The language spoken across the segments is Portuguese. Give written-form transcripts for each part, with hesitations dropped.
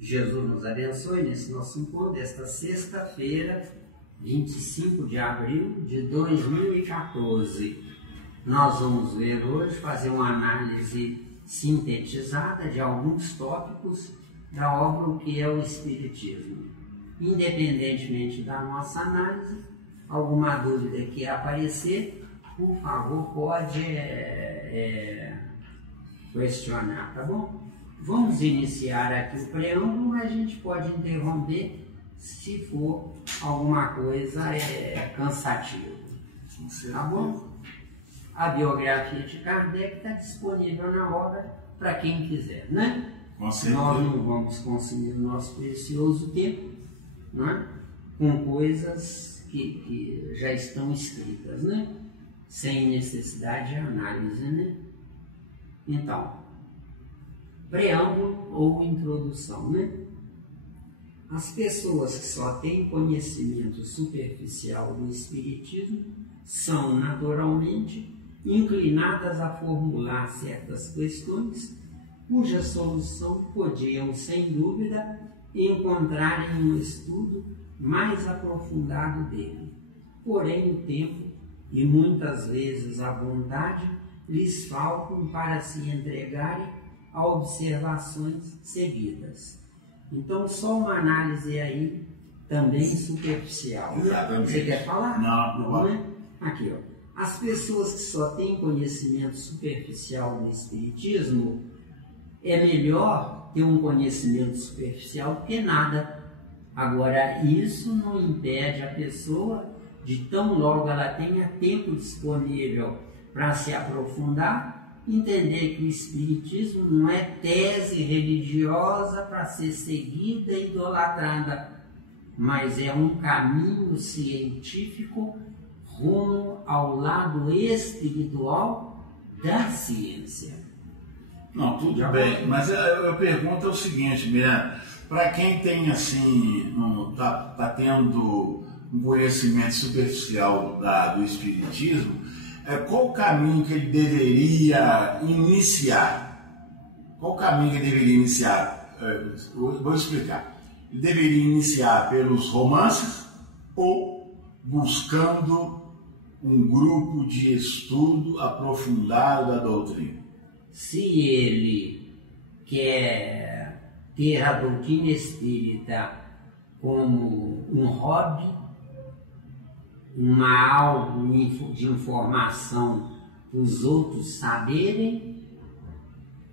Jesus nos abençoe nesse nosso encontro desta sexta-feira, 25 de abril de 2014. Nós vamos ver hoje, fazer uma análise sintetizada de alguns tópicos da obra O que é o Espiritismo. Independentemente da nossa análise, alguma dúvida que aparecer, por favor, pode questionar, tá bom? Vamos iniciar aqui o preâmbulo, mas a gente pode interromper se for alguma coisa cansativa. Tá bom? A biografia de Kardec está disponível na obra para quem quiser, né? Nós não vamos consumir o nosso precioso tempo, né? Com coisas que já estão escritas, né? Sem necessidade de análise, né? Então, preâmbulo ou introdução, né? As pessoas que só têm conhecimento superficial do Espiritismo são naturalmente inclinadas a formular certas questões cuja solução podiam, sem dúvida, encontrar em um estudo mais aprofundado dele. Porém, o tempo e muitas vezes a vontade lhes faltam para se entregarem a observações seguidas. Então, só uma análise aí também superficial. Exatamente. Você quer falar? Não. É? Aqui, ó. As pessoas que só têm conhecimento superficial do Espiritismo, é melhor ter um conhecimento superficial do que nada. Agora, isso não impede a pessoa de, tão logo ela tenha tempo disponível para se aprofundar, entender que o Espiritismo não é tese religiosa para ser seguida e idolatrada, mas é um caminho científico rumo ao lado espiritual da ciência. Não, tudo bem, mas eu pergunto o seguinte, Miranda, para quem tem assim, tá tendo um conhecimento superficial do Espiritismo, qual o caminho que ele deveria iniciar? Qual o caminho que ele deveria iniciar? Vou explicar. Ele deveria iniciar pelos romances ou buscando um grupo de estudo aprofundado da doutrina? Se ele quer ter a doutrina espírita como um hobby, algo de informação para os outros saberem,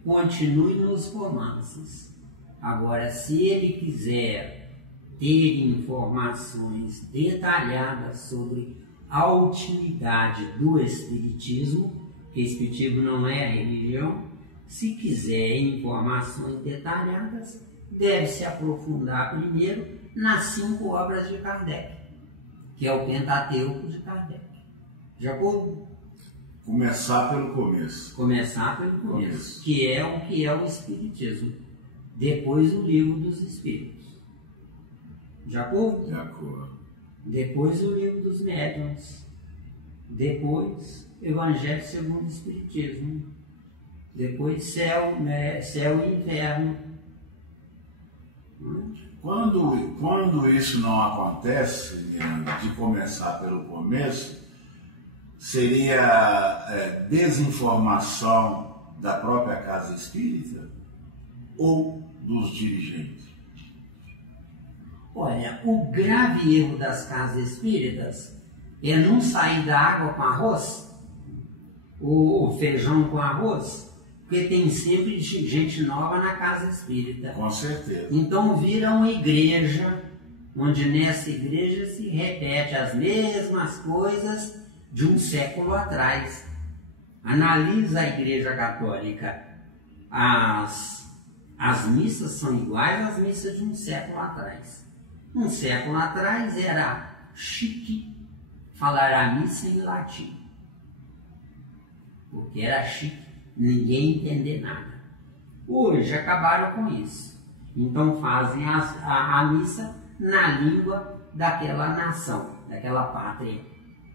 continue nos romances. Agora, se ele quiser ter informações detalhadas sobre a utilidade do Espiritismo, que Espiritismo não é a religião, se quiser informações detalhadas, deve se aprofundar primeiro nas 5 obras de Kardec, que é o Pentateuco de Kardec. De acordo? Começar pelo começo. Começar pelo começo, que é o que é o Espiritismo. Depois o Livro dos Espíritos. De acordo? De acordo. Depois o Livro dos Médiuns. Depois Evangelho segundo o Espiritismo. Depois céu e inferno. Quando isso não acontece, de começar pelo começo, seria desinformação da própria casa espírita ou dos dirigentes? Olha, o grave erro das casas espíritas é não sair da água com arroz, ou feijão com arroz, porque tem sempre gente nova na casa espírita. Com certeza. Então vira uma igreja, onde nessa igreja se repete as mesmas coisas de um século atrás. Analisa a Igreja Católica. As missas são iguais às missas de um século atrás. Um século atrás era chique falar a missa em latim, porque era chique, ninguém entender nada. Hoje acabaram com isso. Então fazem a missa na língua daquela nação, daquela pátria.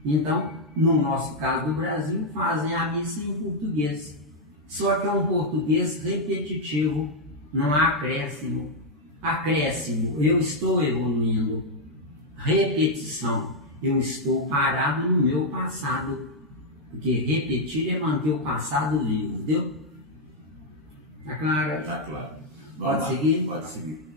Então, no nosso caso do Brasil, fazem a missa em português. Só que é um português repetitivo, não há acréscimo. Acréscimo, eu estou evoluindo. Repetição, eu estou parado no meu passado. Porque repetir é manter o passado vivo, entendeu? Tá claro? Está claro. Pode seguir? Pode seguir.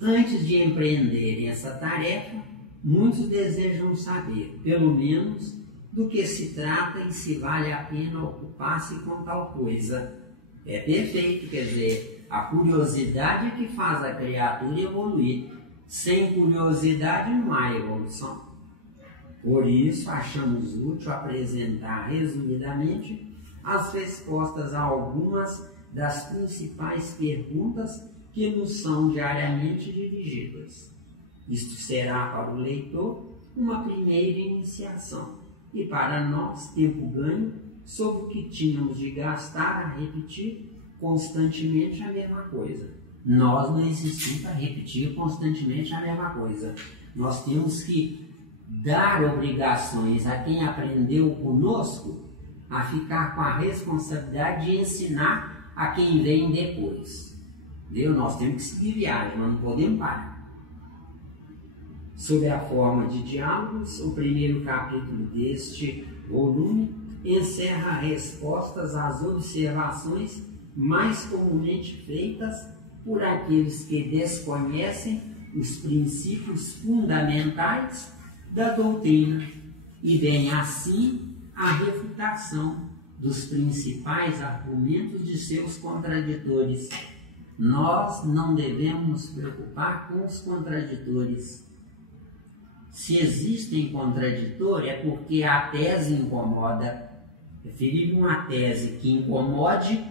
Antes de empreenderem essa tarefa, muitos desejam saber, pelo menos, do que se trata e se vale a pena ocupar-se com tal coisa. É perfeito, quer dizer, a curiosidade é que faz a criatura evoluir. Sem curiosidade não há evolução. Por isso, achamos útil apresentar resumidamente as respostas a algumas das principais perguntas que nos são diariamente dirigidas. Isto será para o leitor uma primeira iniciação e para nós tempo ganho sobre o que tínhamos de gastar a repetir constantemente a mesma coisa. Nós não existimos para repetir constantemente a mesma coisa. Nós temos que dar obrigações a quem aprendeu conosco a ficar com a responsabilidade de ensinar a quem vem depois. Entendeu? Nós temos que seguir viagem, mas não podemos parar. Sob a forma de diálogos, o primeiro capítulo deste volume encerra respostas às observações mais comumente feitas por aqueles que desconhecem os princípios fundamentais da doutrina e vem assim a refutação dos principais argumentos de seus contraditores. Nós não devemos nos preocupar com os contraditores. Se existem contraditores é porque a tese incomoda. Preferível uma tese que incomode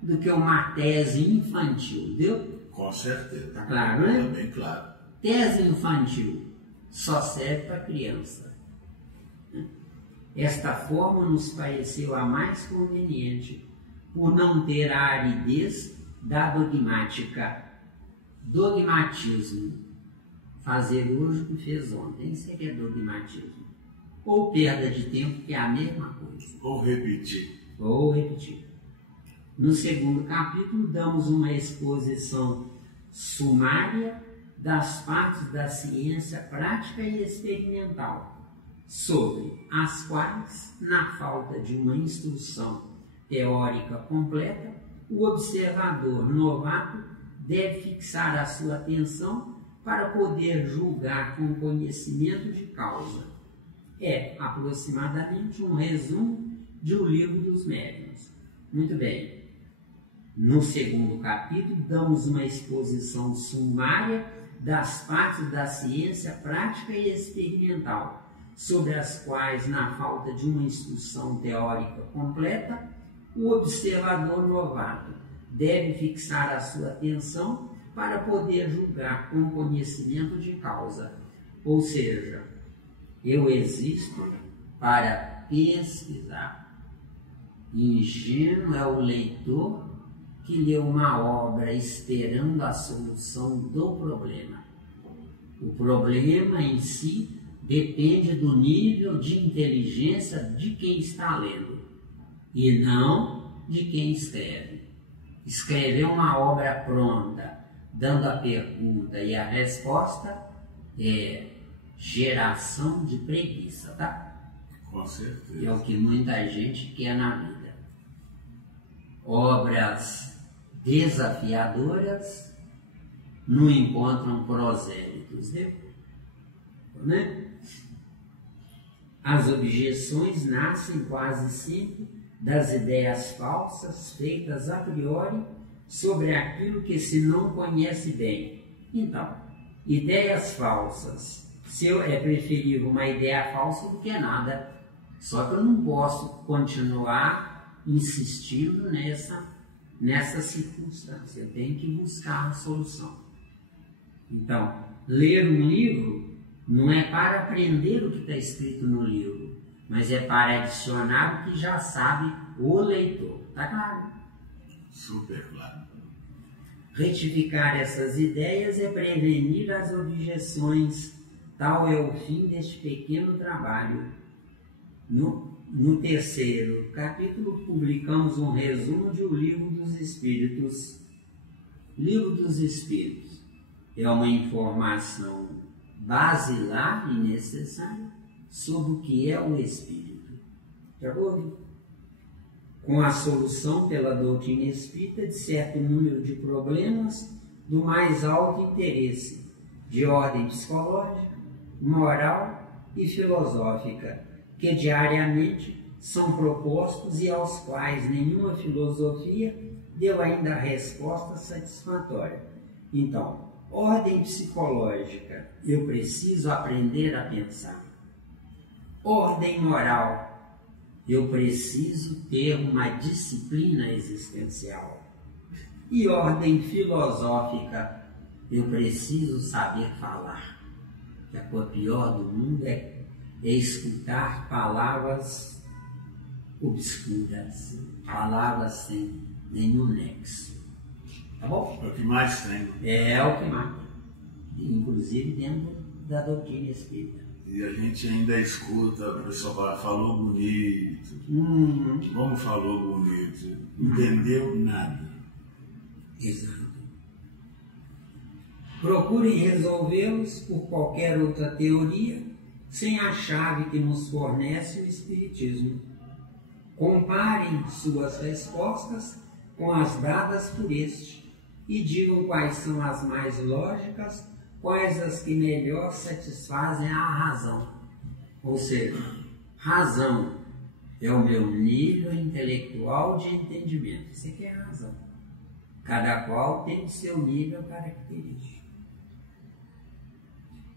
do que uma tese infantil, viu? Com certeza. Tá claro, né? É bem claro. Tese infantil só serve para criança. Esta forma nos pareceu a mais conveniente, por não ter a aridez da dogmática. Dogmatismo. Fazer hoje o que fez ontem. Isso é que é dogmatismo. Ou perda de tempo, que é a mesma coisa. Ou repetir. No segundo capítulo, damos uma exposição sumária das partes da ciência prática e experimental, sobre as quais, na falta de uma instrução teórica completa, o observador novato deve fixar a sua atenção para poder julgar com conhecimento de causa. É aproximadamente um resumo de O Livro dos Médiuns. Muito bem. No segundo capítulo, damos uma exposição sumária das partes da ciência prática e experimental, sobre as quais, na falta de uma instrução teórica completa, o observador novato deve fixar a sua atenção para poder julgar com conhecimento de causa. Ou seja, eu existo para pesquisar. Ingênuo é o leitor que lê uma obra esperando a solução do problema. O problema em si depende do nível de inteligência de quem está lendo e não de quem escreve. Escrever uma obra pronta, dando a pergunta e a resposta, é geração de preguiça, tá? Com certeza. É o que muita gente quer na vida. Obras desafiadoras não encontram prosélitos, né? As objeções nascem quase sempre das ideias falsas feitas a priori sobre aquilo que se não conhece bem. Então, ideias falsas. É preferível uma ideia falsa do que nada. Só que eu não posso continuar insistindo nessa circunstância. Eu tenho que buscar a solução. Então, ler um livro não é para aprender o que está escrito no livro, mas é para adicionar o que já sabe o leitor. Está claro? Super claro. Retificar essas ideias é prevenir as objeções. Tal é o fim deste pequeno trabalho. No terceiro capítulo, publicamos um resumo de O Livro dos Espíritos. Livro dos Espíritos é uma informação basilar e necessária sobre o que é o Espírito. Já ouviu? Com a solução pela doutrina espírita de certo número de problemas do mais alto interesse, de ordem psicológica, moral e filosófica, que diariamente são propostos e aos quais nenhuma filosofia deu ainda resposta satisfatória. Então, ordem psicológica, eu preciso aprender a pensar. Ordem moral, eu preciso ter uma disciplina existencial. E ordem filosófica, eu preciso saber falar. Que a coisa pior do mundo é escutar palavras obscuras, palavras sem nenhum nexo. Tá bom? É o que mais tem. É o que mais tem. Inclusive dentro da doutrina espírita. E a gente ainda escuta, o pessoal fala, falou bonito. Como falou bonito? Entendeu nada. Exato. Procurem resolvê-los por qualquer outra teoria, sem a chave que nos fornece o Espiritismo. Comparem suas respostas com as dadas por este e digam quais são as mais lógicas, quais as que melhor satisfazem a razão. Ou seja, razão é o meu nível intelectual de entendimento. Isso aqui é a razão. Cada qual tem o seu nível característico.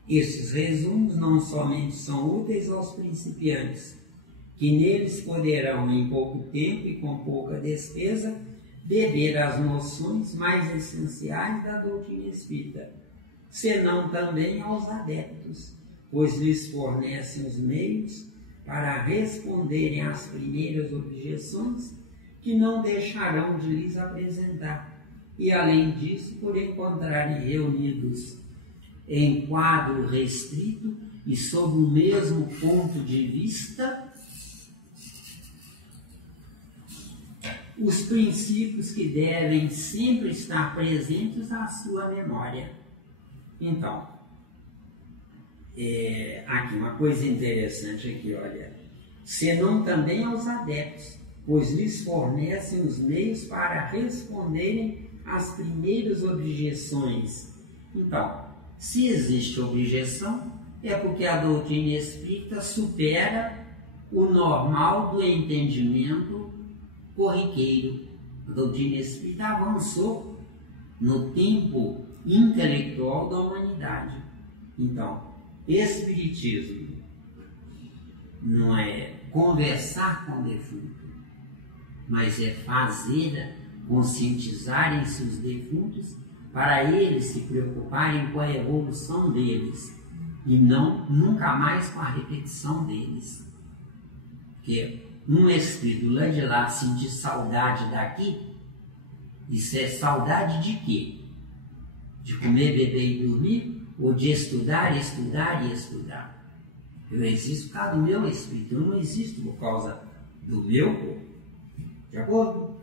Esses resumos não somente são úteis aos principiantes, que neles poderão, em pouco tempo e com pouca despesa, beber as noções mais essenciais da doutrina espírita, senão também aos adeptos, pois lhes fornecem os meios para responderem às primeiras objeções que não deixarão de lhes apresentar, e além disso, por encontrarem reunidos em quadro restrito e sob o mesmo ponto de vista os princípios que devem sempre estar presentes à sua memória. Então, aqui uma coisa interessante aqui, olha, senão também aos adeptos, pois lhes fornecem os meios para responderem às primeiras objeções. Então, se existe objeção, é porque a doutrina espírita supera o normal do entendimento corriqueiro. A doutrina espírita avançou no tempo intelectual da humanidade. Então, espiritismo não é conversar com o defunto, mas é fazer conscientizarem-se os defuntos para eles se preocuparem com a evolução deles e não nunca mais com a repetição deles. Porque um espírito lá de lá sentir saudade daqui, isso é saudade de quê? De comer, beber e dormir? Ou de estudar, estudar e estudar? Eu existo por causa do meu espírito, eu não existo por causa do meu corpo. De acordo?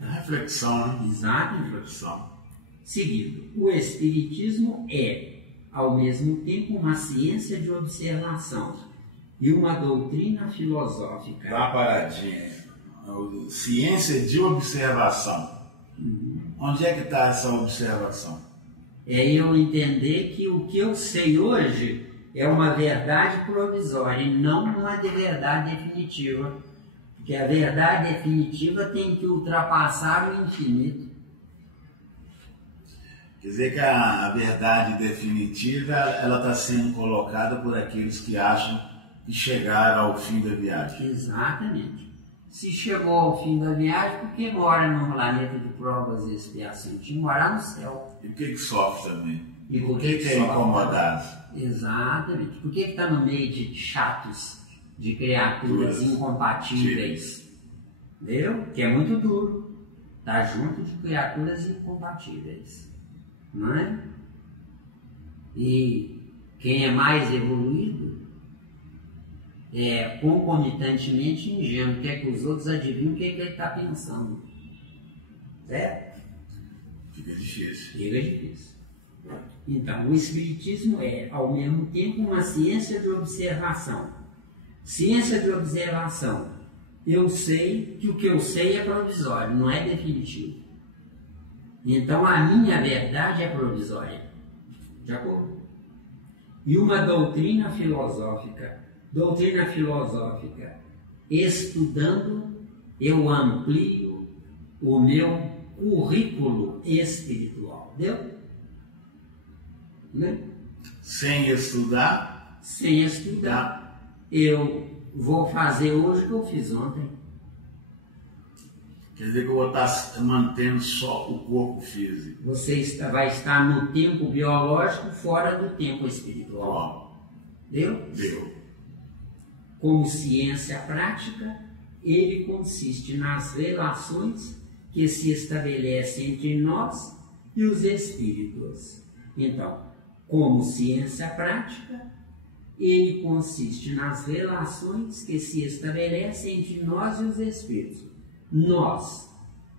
A reflexão, né? Exato, reflexão. Seguido, o Espiritismo é, ao mesmo tempo, uma ciência de observação e uma doutrina filosófica. Dá uma paradinha. Ciência de observação. Onde é que está essa observação? É eu entender que o que eu sei hoje é uma verdade provisória e não uma verdade definitiva. Porque a verdade definitiva tem que ultrapassar o infinito. Quer dizer que a verdade definitiva ela está sendo colocada por aqueles que acham que chegaram ao fim da viagem. Exatamente. Se chegou ao fim da viagem, por que mora num planeta de provas e expiações? Tinha que morar no céu. E por que sofre também? E por que é incomodado? Exatamente. Por que está no meio de chatos, de criaturas incompatíveis? Entendeu? Que é muito duro. Está junto de criaturas incompatíveis. Não é? E quem é mais evoluído é concomitantemente ingênuo, quer que os outros adivinhem o que ele está pensando. Certo? Fica Fica difícil. Então, o Espiritismo é, ao mesmo tempo, uma ciência de observação. Ciência de observação. Eu sei que o que eu sei é provisório, não é definitivo. Então, a minha verdade é provisória. De acordo? E uma doutrina filosófica. Doutrina filosófica. Estudando, eu amplio o meu currículo espiritual. Deu? Né? Sem estudar? Sem estudar. Eu vou fazer hoje o que eu fiz ontem. Quer dizer que eu vou estar mantendo só o corpo físico. Você vai estar no tempo biológico fora do tempo espiritual. Deu? Deu. Como ciência prática, ele consiste nas relações que se estabelecem entre nós e os espíritos. Então, como ciência prática, ele consiste nas relações que se estabelecem entre nós e os espíritos. Nós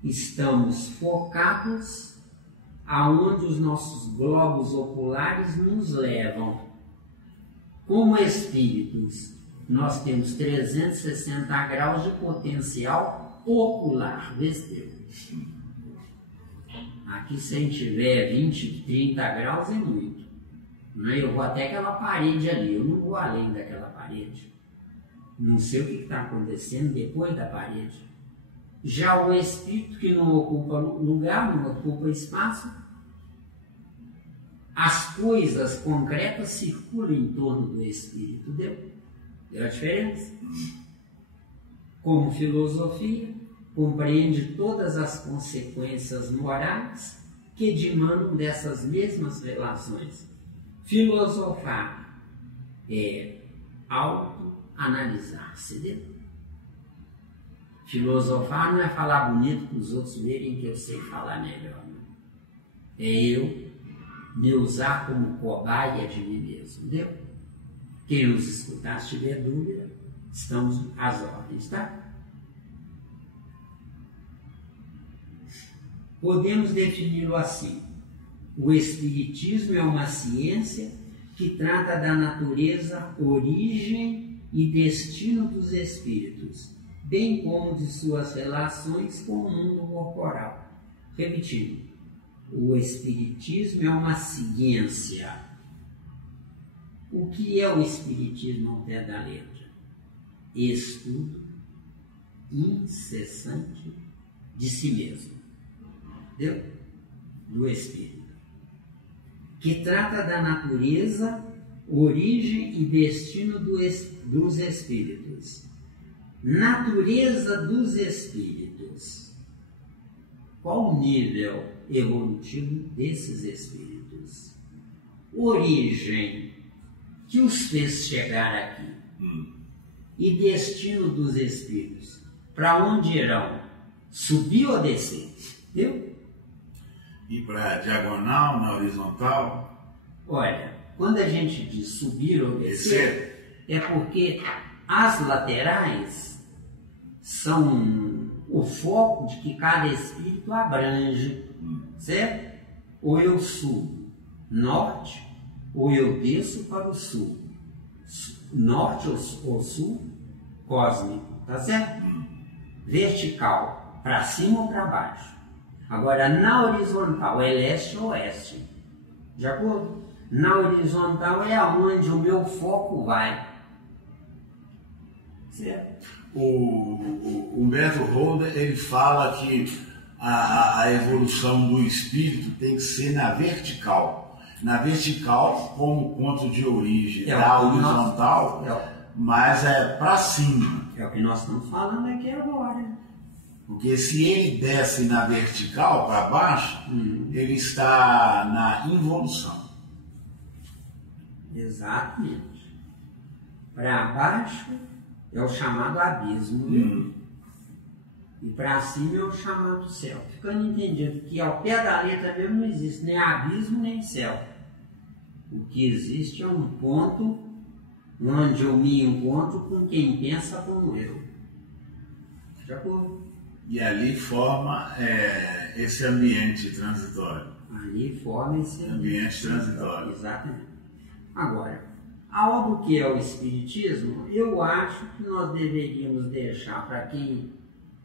estamos focados aonde os nossos globos oculares nos levam. Como espíritos, nós temos 360 graus de potencial ocular. Vê. Aqui, se a gente tiver 20, 30 graus, é muito. Eu vou até aquela parede ali, eu não vou além daquela parede. Não sei o que está acontecendo depois da parede. Já o espírito que não ocupa lugar, não ocupa espaço, as coisas concretas circulam em torno do espírito. Deu a diferença? Como filosofia, compreende todas as consequências morais que demandam dessas mesmas relações. Filosofar é autoanalisar-se. Filosofar não é falar bonito para os outros verem que eu sei falar melhor. É eu me usar como cobaia de mim mesmo. Entendeu? Quem nos escutar, se tiver dúvida, estamos às ordens, tá? Podemos defini-lo assim. O Espiritismo é uma ciência que trata da natureza, origem e destino dos espíritos, bem como de suas relações com o mundo corporal. Repetindo, o Espiritismo é uma ciência. O que é o Espiritismo ao pé da letra? Estudo incessante de si mesmo. Entendeu? Do Espírito. Que trata da natureza, origem e destino dos espíritos. Natureza dos espíritos. Qual o nível evolutivo desses espíritos? Origem que os fez chegar aqui. E destino dos espíritos. Para onde irão? Subir ou descer? Entendeu? E para a diagonal, na horizontal? Olha, quando a gente diz subir ou descer, é porque as laterais são o foco de que cada espírito abrange, certo? Ou eu subo norte, ou eu desço para o sul. Norte ou sul, cósmico, tá certo? Vertical, para cima ou para baixo. Agora, na horizontal, é leste ou oeste. De acordo? Na horizontal é aonde o meu foco vai. Certo? O Humberto Holder, ele fala que a evolução do espírito tem que ser na vertical. Na vertical, como ponto de origem da horizontal, mas é para cima. É o que nós estamos falando aqui agora. Porque se ele desce na vertical para baixo, ele está na involução. Exatamente. Para baixo é o chamado abismo. E para cima é o chamado céu. Ficando entendido que ao pé da letra mesmo não existe nem abismo nem céu. O que existe é um ponto onde eu me encontro com quem pensa como eu. De acordo? E ali forma esse ambiente transitório. Ali forma esse ambiente transitório. Exatamente. Agora, a obra que é o Espiritismo, eu acho que nós deveríamos deixar para quem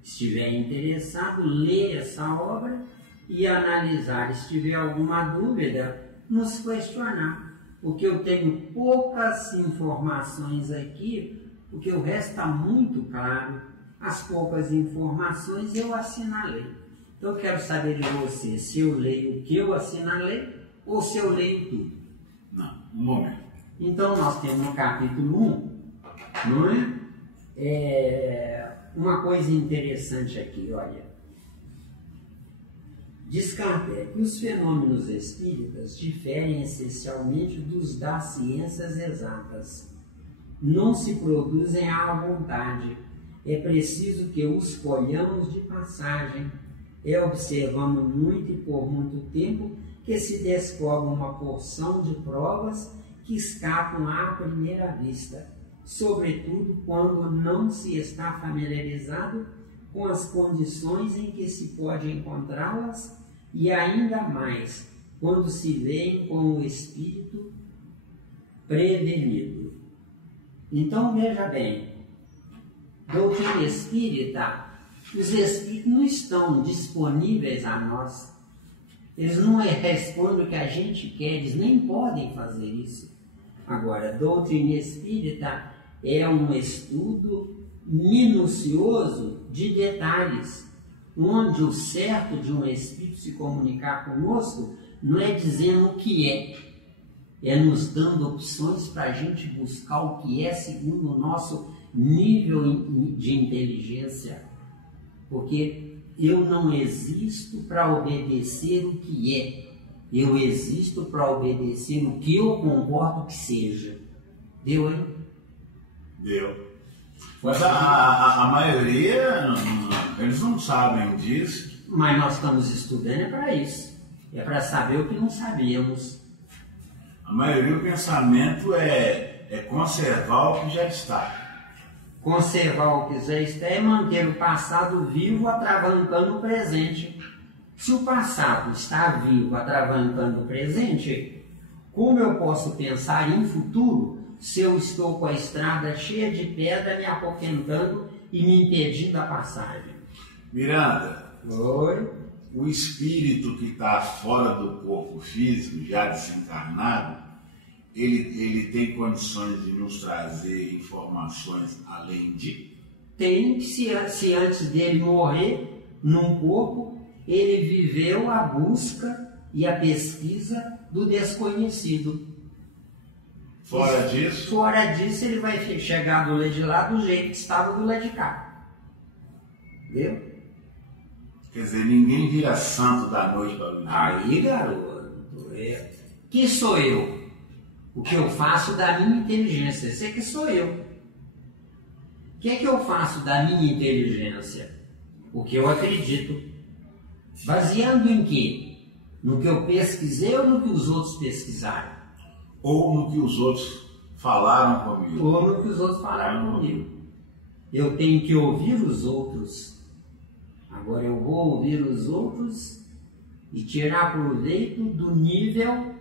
estiver interessado, ler essa obra e analisar. Se tiver alguma dúvida, nos questionar. Porque eu tenho poucas informações aqui, porque o resto está muito claro. As poucas informações eu assinalei. Então eu quero saber de você se eu leio o que eu assinalei ou se eu leio tudo. Não, um momento. Então nós temos no capítulo 1, não é? Uma coisa interessante aqui, olha. Diz Kardec que os fenômenos espíritas diferem essencialmente dos das ciências exatas. Não se produzem à vontade. É preciso que os colhamos de passagem. Observando muito e por muito tempo que se descobre uma porção de provas que escapam à primeira vista, sobretudo quando não se está familiarizado com as condições em que se pode encontrá-las e ainda mais quando se veem com o espírito prevenido. Então veja bem, doutrina espírita, os espíritos não estão disponíveis a nós. Eles não respondem o que a gente quer, eles nem podem fazer isso. Agora, doutrina espírita é um estudo minucioso de detalhes, onde o certo de um espírito se comunicar conosco não é dizendo o que é nos dando opções para a gente buscar o que é segundo o nosso nível de inteligência. Porque eu não existo para obedecer o que é. Eu existo para obedecer o que eu concordo que seja. Deu, hein? Deu. Mas a maioria, eles não sabem disso. Mas nós estamos estudando para isso. É para saber o que não sabíamos. A maioria, o pensamento é conservar o que já está. Conservar o que já está é manter o passado vivo, atravancando o presente. Se o passado está vivo, atravancando o presente, como eu posso pensar em futuro se eu estou com a estrada cheia de pedra me apoquentando e me impedindo a passagem? Miranda, oi? O espírito que está fora do corpo físico, já desencarnado, ele tem condições de nos trazer informações além de? Tem, se antes dele morrer num corpo, ele viveu a busca e a pesquisa do desconhecido. Fora disso? Fora disso, ele vai chegar do lado de lá do jeito que estava do lado de cá. Entendeu? Quer dizer, ninguém vira santo da noite para o dia. Aí, garoto, quem sou eu? O que eu faço da minha inteligência? Esse que sou eu. O que é que eu faço da minha inteligência? O que eu acredito. Baseando em quê? No que eu pesquisei ou no que os outros pesquisaram? Ou no que os outros falaram comigo? Ou no que os outros falaram comigo. Eu tenho que ouvir os outros. Agora eu vou ouvir os outros e tirar proveito do nível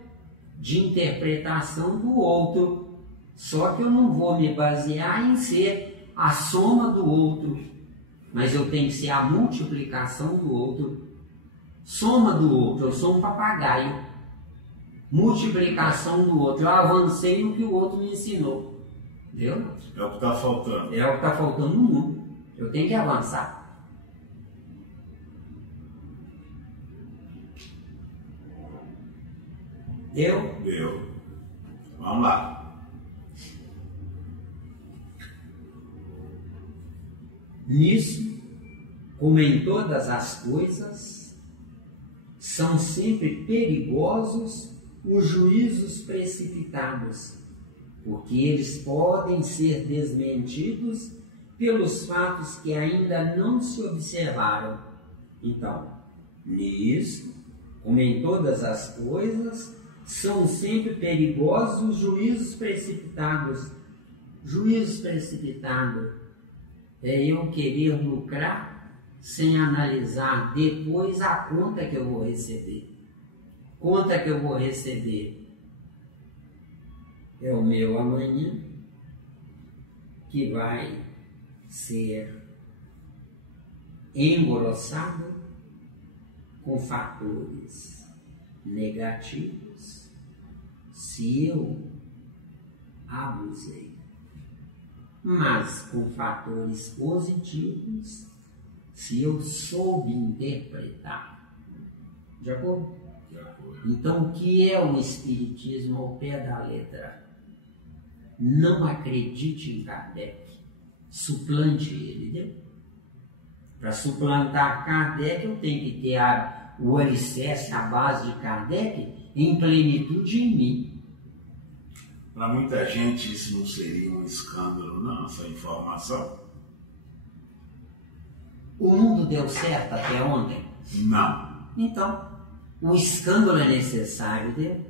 de interpretação do outro. Só que eu não vou me basear em ser a soma do outro, mas eu tenho que ser a multiplicação do outro. Soma do outro, eu sou um papagaio. Multiplicação do outro, eu avancei no que o outro me ensinou. Entendeu? É o que está faltando. É o que está faltando no mundo. Eu tenho que avançar. Deu? Deu. Vamos lá. Nisso, como em todas as coisas, são sempre perigosos os juízos precipitados, porque eles podem ser desmentidos pelos fatos que ainda não se observaram. Então, nisso, como em todas as coisas, são sempre perigosos os juízos precipitados. Juízos precipitados é eu querer lucrar sem analisar depois a conta que eu vou receber. Conta que eu vou receber é o meu amanhã, que vai ser engrossado com fatores negativos se eu abusei, mas com fatores positivos se eu soube interpretar. De acordo? De acordo. Então, o que é o Espiritismo ao pé da letra? Não acredite em Kardec, suplante ele, entendeu? Para suplantar Kardec, eu tenho que ter o alicerce, a base de Kardec, em plenitude em mim. Para muita gente isso não seria um escândalo, não, essa informação? O mundo deu certo até ontem? Não. Então, o escândalo é necessário, entendeu?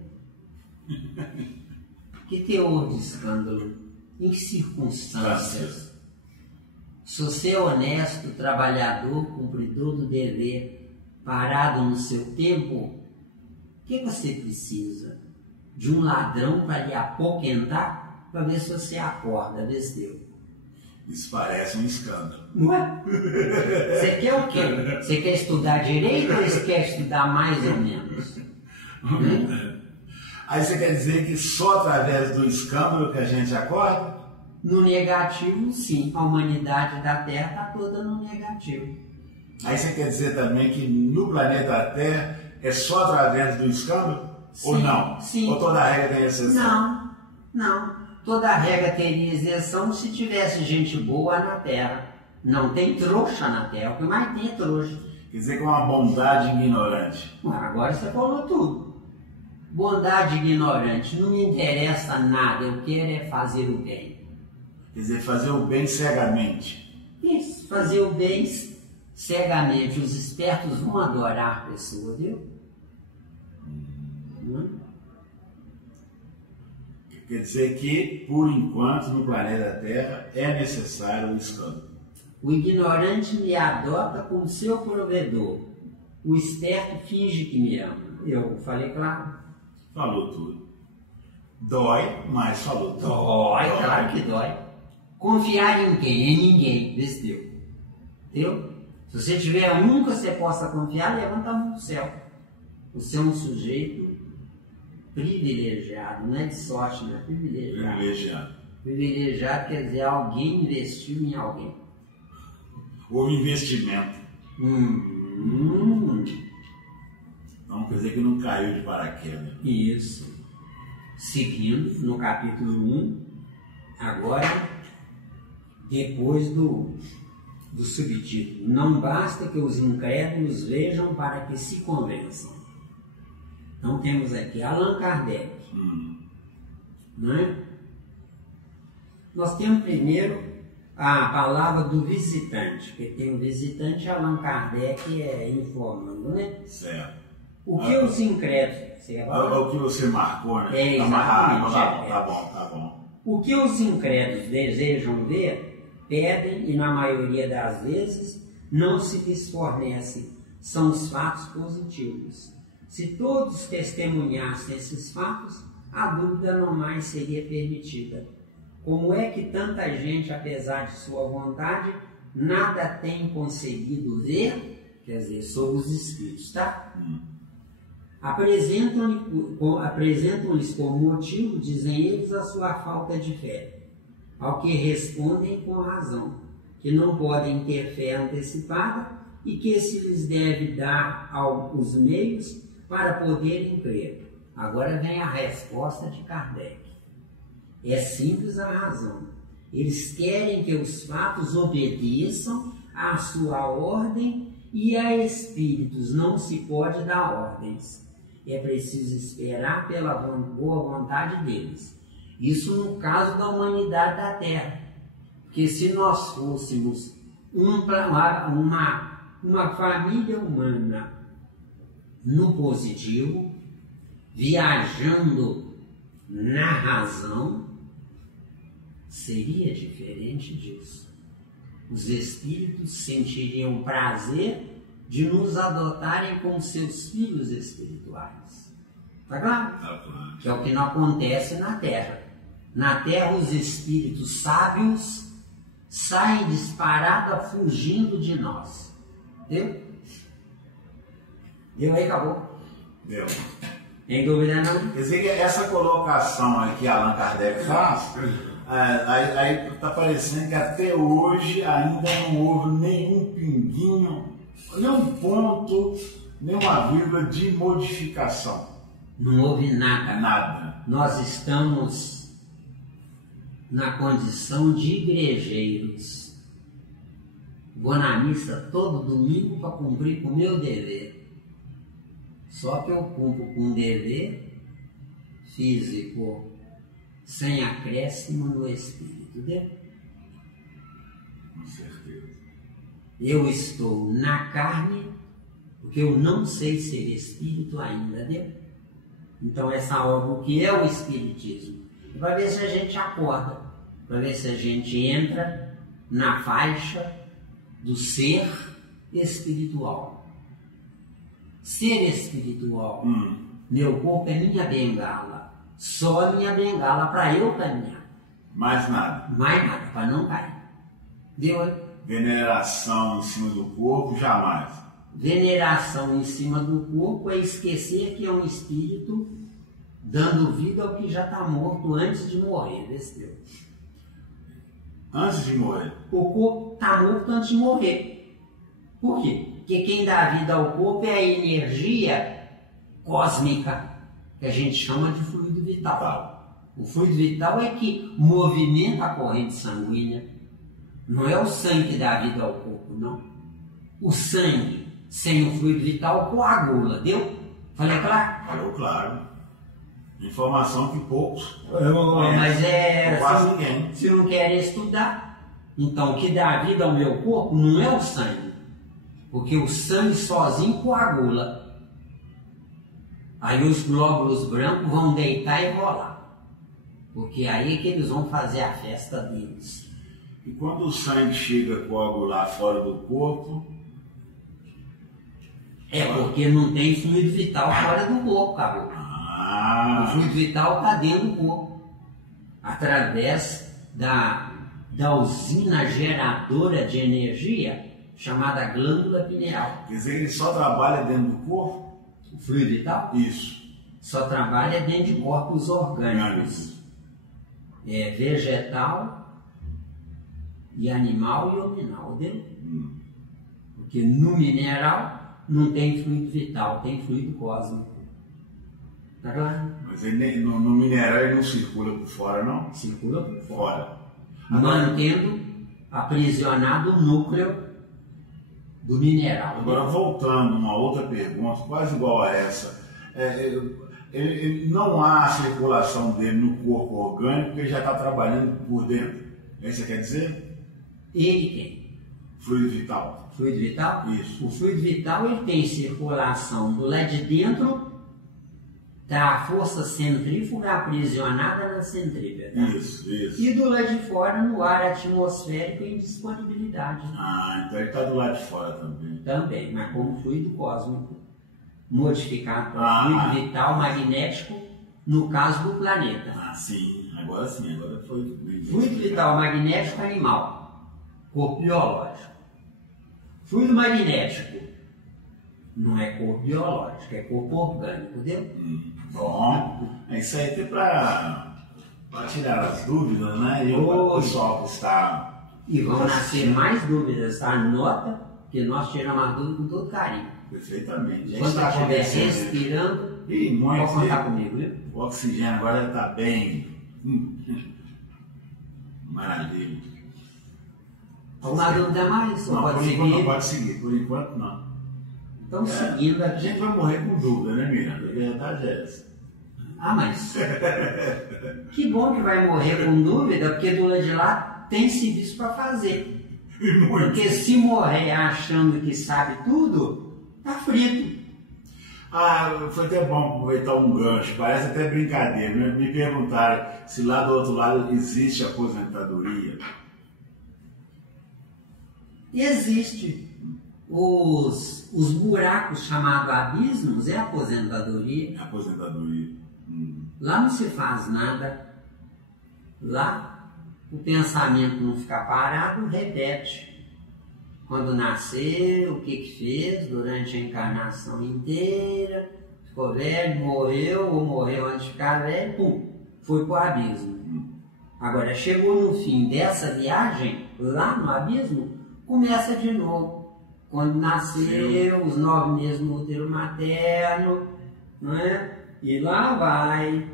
Que teor de escândalo? Em que circunstâncias? Se você é honesto, trabalhador, cumpridor do dever, parado no seu tempo, o que você precisa? De um ladrão para lhe apoquentar, para ver se você acorda, vê se deu. Isso parece um escândalo. Não é? Você quer o quê? Você quer estudar direito ou você quer estudar mais ou menos? Aí você quer dizer que só através do escândalo que a gente acorda? No negativo, sim. A humanidade da Terra está toda no negativo. Aí você quer dizer também que no planeta Terra é só através do escândalo? Sim, ou não? Sim. Ou toda regra tem exceção? Não. Toda regra teria exceção se tivesse gente boa na Terra. Não tem trouxa na Terra. O que mais tem é trouxa. Quer dizer que é uma bondade ignorante. Agora você falou tudo. Bondade ignorante. Não me interessa nada. Eu quero é fazer o bem. Quer dizer, fazer o bem cegamente. Isso, fazer o bem cegamente. Os espertos vão adorar a pessoa, viu? Quer dizer que, por enquanto, no planeta Terra é necessário o escândalo. O ignorante me adota como seu provedor. O esperto finge que me ama. Eu falei claro? Falou tudo. Dói, mas falou tudo. Dói, claro que dói. Confiar em quem? Em ninguém. Vê se deu. Entendeu? Se você tiver um que você possa confiar, levanta a mão do céu. Você é um sujeito privilegiado. Não é de sorte, não é privilegiado. Privilegiado. Privilegiado quer dizer alguém investiu em alguém. Houve investimento. Então quer dizer que não caiu de paraquedas. Isso. Seguindo no capítulo 1, agora, depois do subtítulo. Não basta que os incrédulos vejam para que se convençam. Então temos aqui Allan Kardec. Não é? Nós temos primeiro a palavra do visitante, porque tem o visitante, Allan Kardec informando, né? Certo. O que os incrédulos... O que você marcou, né? É, exatamente. Tá bom. O que os incrédulos desejam ver, pedem e, na maioria das vezes, não se lhes fornecem. São os fatos positivos. Se todos testemunhassem esses fatos, a dúvida não mais seria permitida. Como é que tanta gente, apesar de sua vontade, nada tem conseguido ver? Quer dizer, sobre os espíritos, tá? Apresentam-lhes como motivo, dizem eles, a sua falta de fé, ao que respondem com razão, que não podem ter fé antecipada e que se lhes deve dar os meios para poderem crer. Agora vem a resposta de Kardec. É simples a razão. Eles querem que os fatos obedeçam à sua ordem e a espíritos não se pode dar ordens. É preciso esperar pela boa vontade deles. Isso no caso da humanidade da Terra. Porque se nós fôssemos uma família humana no positivo, viajando na razão, seria diferente disso. os espíritos sentiriam prazer de nos adotarem como seus filhos espirituais. Está claro? Tá claro. Que é o que não acontece na Terra. Na Terra, os espíritos sábios saem disparada fugindo de nós. Deu? Deu aí, acabou? Deu. Tem dúvida não? Quer dizer que essa colocação aí que Allan Kardec faz, aí está parecendo que até hoje ainda não houve nenhum pinguinho, nenhum ponto, nenhuma vírgula de modificação. Não houve nada. Nada. Nós estamos na condição de igrejeiros. Vou na missa todo domingo para cumprir com o meu dever. Só que eu cumpro com um dever físico, sem acréscimo no espírito, entendeu? Com certeza. Eu estou na carne, porque eu não sei ser espírito ainda, entendeu? Então essa obra, o que é o espiritismo? Para ver se a gente acorda, para ver se a gente entra na faixa do ser espiritual. Ser espiritual, meu corpo é minha bengala, só minha bengala para eu caminhar. Mais nada. Mais nada, para não cair. Deu? Veneração em cima do corpo, jamais. Veneração em cima do corpo é esquecer que é um espírito dando vida ao que já está morto antes de morrer, desse. Antes de morrer. O corpo está morto antes de morrer. Por quê? Porque quem dá vida ao corpo é a energia cósmica, que a gente chama de fluido vital. O fluido vital é que movimenta a corrente sanguínea. Não é o sangue que dá vida ao corpo, não. O sangue, sem o fluido vital, coagula, deu? Falei claro? Falou claro. Informação que poucos mas quase ninguém. Se não querem estudar. Então, o que dá vida ao meu corpo não é o sangue. Porque o sangue sozinho coagula. Aí os glóbulos brancos vão deitar e rolar. Porque aí é que eles vão fazer a festa deles. E quando o sangue chega a coagular fora do corpo? É porque não tem fluido vital fora do corpo, cabelo. O fluido vital está dentro do corpo. Através da usina geradora de energia chamada glândula pineal. Quer dizer, ele só trabalha dentro do corpo? O fluido vital? Isso. Só trabalha dentro de corpos orgânicos. É vegetal e animal e hominal, entendeu? Porque no mineral não tem fluido vital, tem fluido cósmico. Tá claro? Mas ele, no mineral ele não circula por fora, não? Circula por fora. Agora, mantendo aprisionado o núcleo do mineral. Agora, voltando a uma outra pergunta, quase igual a essa. Ele não há circulação dele no corpo orgânico porque ele já está trabalhando por dentro. É isso que você quer dizer? Ele tem. Fluido vital. Fluido vital? Isso. O fluido vital ele tem circulação do lado de dentro da força centrífuga aprisionada na centrípeta. Isso. E do lado de fora no ar atmosférico em disponibilidade. Então ele está do lado de fora também. Também, mas como fluido cósmico modificado por fluido vital magnético no caso do planeta. Sim, agora foi bem. Fluido vital magnético animal, corpo biológico. Fluido magnético não é corpo biológico, é corpo orgânico, entendeu? Bom, isso aí é para tirar as dúvidas, né? E o pessoal que está... E vão nascer mais dúvidas, tá? Anota que nós tiramos as dúvidas com todo carinho. Perfeitamente. Quando você estiver respirando, pode contar comigo, viu? O oxigênio agora está bem. Maravilha. Alguma dúvida mais? Não, por enquanto não pode seguir, por enquanto não. Então, seguindo aqui. A gente vai morrer com dúvida, né, Miranda? A verdade é essa. Mas que bom que vai morrer com dúvida, porque do lado de lá tem serviço para fazer. Porque se morrer achando que sabe tudo, tá frito. Foi até bom aproveitar um gancho, parece até brincadeira. Me perguntaram se lá do outro lado existe aposentadoria. Existe. Os buracos chamados abismos é aposentadoria. Aposentadoria. Lá não se faz nada. Lá o pensamento não fica parado, repete. Quando nasceu, o que fez durante a encarnação inteira, ficou velho, morreu ou morreu antes de ficar velho, pum, foi para o abismo. Agora, chegou no fim dessa viagem, lá no abismo, começa de novo. Quando nasceu, os 9 meses no útero materno, não é? E lá vai,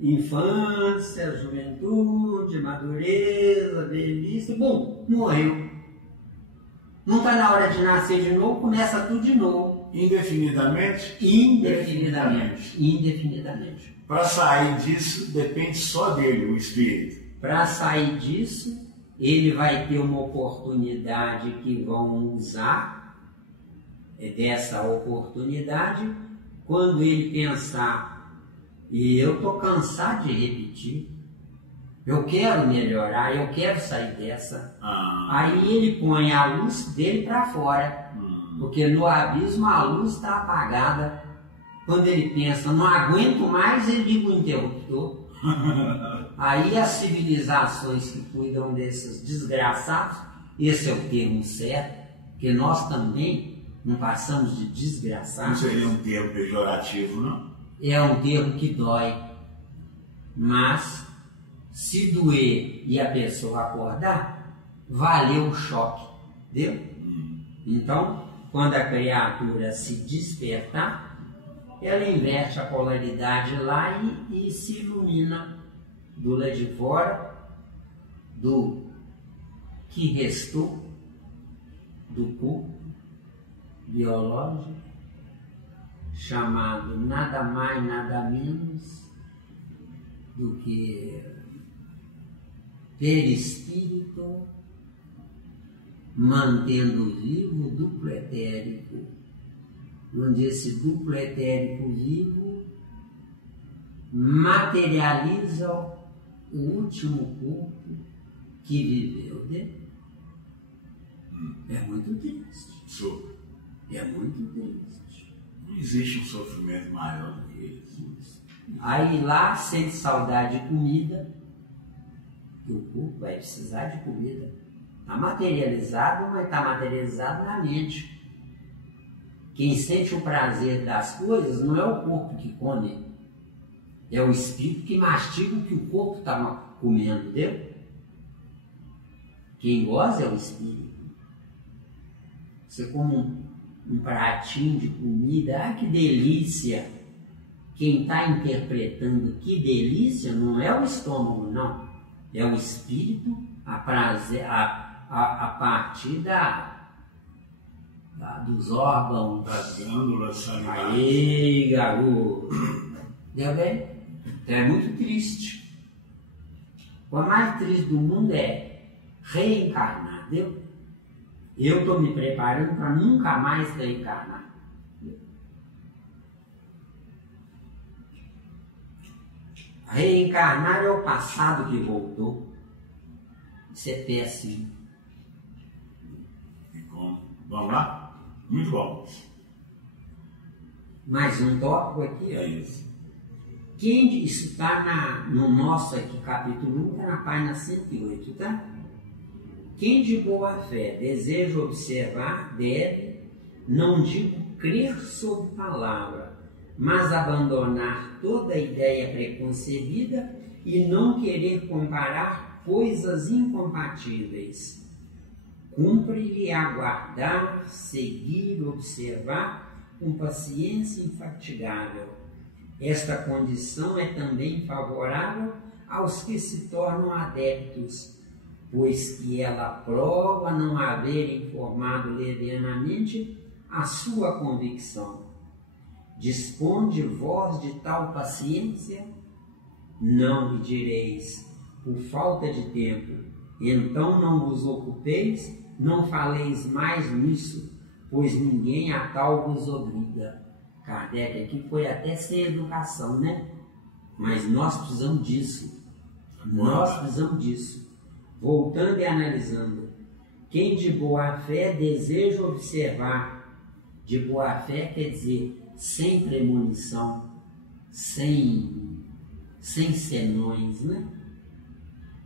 infância, juventude, madureza, velhice, bom, morreu. Não está na hora de nascer de novo, começa tudo de novo. Indefinidamente? Indefinidamente. Para sair disso, depende só dele, o espírito. Para sair disso, ele vai ter uma oportunidade que vão usar dessa oportunidade quando ele pensar, e eu estou cansado de repetir, eu quero melhorar, eu quero sair dessa. Aí ele põe a luz dele para fora, porque no abismo a luz está apagada. Quando ele pensa, não aguento mais, ele liga o interruptor. Aí as civilizações que cuidam desses desgraçados, esse é o termo certo, porque nós também não passamos de desgraçados. Não seria um termo pejorativo, não? É um termo que dói, mas se doer e a pessoa acordar, valeu o choque, entendeu? Então, quando a criatura se despertar, ela inverte a polaridade lá e se ilumina do lado de fora, do que restou do corpo biológico, chamado nada mais, nada menos do que perispírito, mantendo vivo o duplo etérico, onde esse duplo etérico vivo materializa o último corpo que viveu dentro. É muito triste. É muito triste. Não existe um sofrimento maior do que esse. Aí lá sente saudade de comida, que o corpo vai precisar de comida. Está materializado, mas está materializado na mente. Quem sente o prazer das coisas não é o corpo que come, é o espírito que mastiga o que o corpo está comendo, entendeu? Quem goza é o espírito. Você come um pratinho de comida, que delícia! Quem está interpretando que delícia não é o estômago, não. É o espírito a partir dos órgãos, das glândulas salivares. Aí, garoto! Deu bem? Então é muito triste. O mais triste do mundo é reencarnar, entendeu? Eu estou me preparando para nunca mais reencarnar. Reencarnar é o passado que voltou. Isso é péssimo. E como? Vamos lá? Muito bom. Mais um tópico aqui. É isso. Isso está no nosso aqui, capítulo 1, está na página 108, tá? Quem de boa fé deseja observar deve, não digo crer sob palavra, mas abandonar toda ideia preconcebida e não querer comparar coisas incompatíveis. Cumpre-lhe aguardar, seguir, observar com paciência infatigável. Esta condição é também favorável aos que se tornam adeptos, pois que ela prova não haver informado levianamente a sua convicção. Disponde vós de tal paciência? Não lhe direis, por falta de tempo, então não vos ocupeis, não faleis mais nisso, pois ninguém a tal vos obriga. Kardec aqui foi até sem educação, né? Mas nós precisamos disso. Nós precisamos disso. Voltando e analisando, Quem de boa fé deseja observar, de boa fé quer dizer sem premonição, sem senões, né?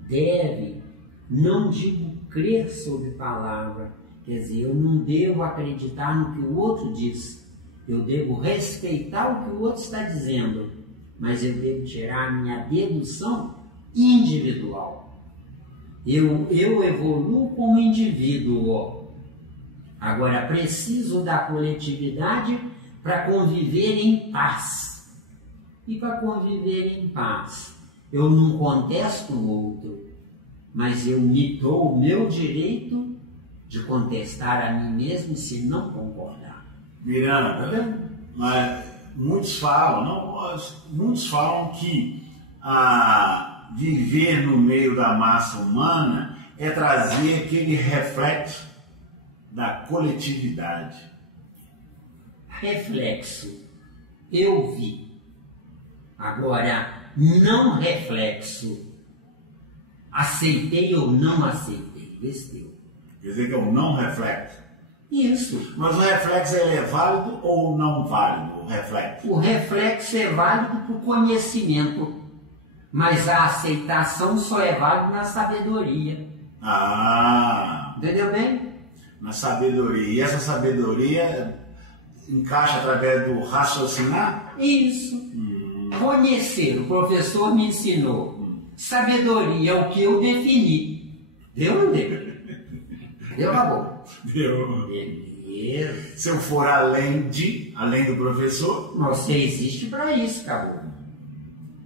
Deve, não digo crer sobre palavra, quer dizer, eu não devo acreditar no que o outro diz, eu devo respeitar o que o outro está dizendo, mas eu devo tirar a minha dedução individual. Eu evoluo como indivíduo, agora preciso da coletividade para conviver em paz. E para conviver em paz, eu não contesto o outro, mas eu me dou o meu direito de contestar a mim mesmo se não concordar. Miranda, mas muitos falam que viver no meio da massa humana é trazer aquele reflexo da coletividade. Reflexo, eu vi. Agora, não reflexo, aceitei ou não aceitei, vestiu. Quer dizer que é um não reflexo? Isso. Mas o reflexo ele é válido ou não válido? O reflexo é válido para o conhecimento, mas a aceitação só é válida na sabedoria. Entendeu bem? Na sabedoria. E essa sabedoria encaixa através do raciocinar? Isso. Conhecer, o professor me ensinou. Sabedoria é o que eu defini. Deu ou não deu? Deu, acabou. Deu. Beleza. Se eu for além do professor? Você existe para isso, acabou.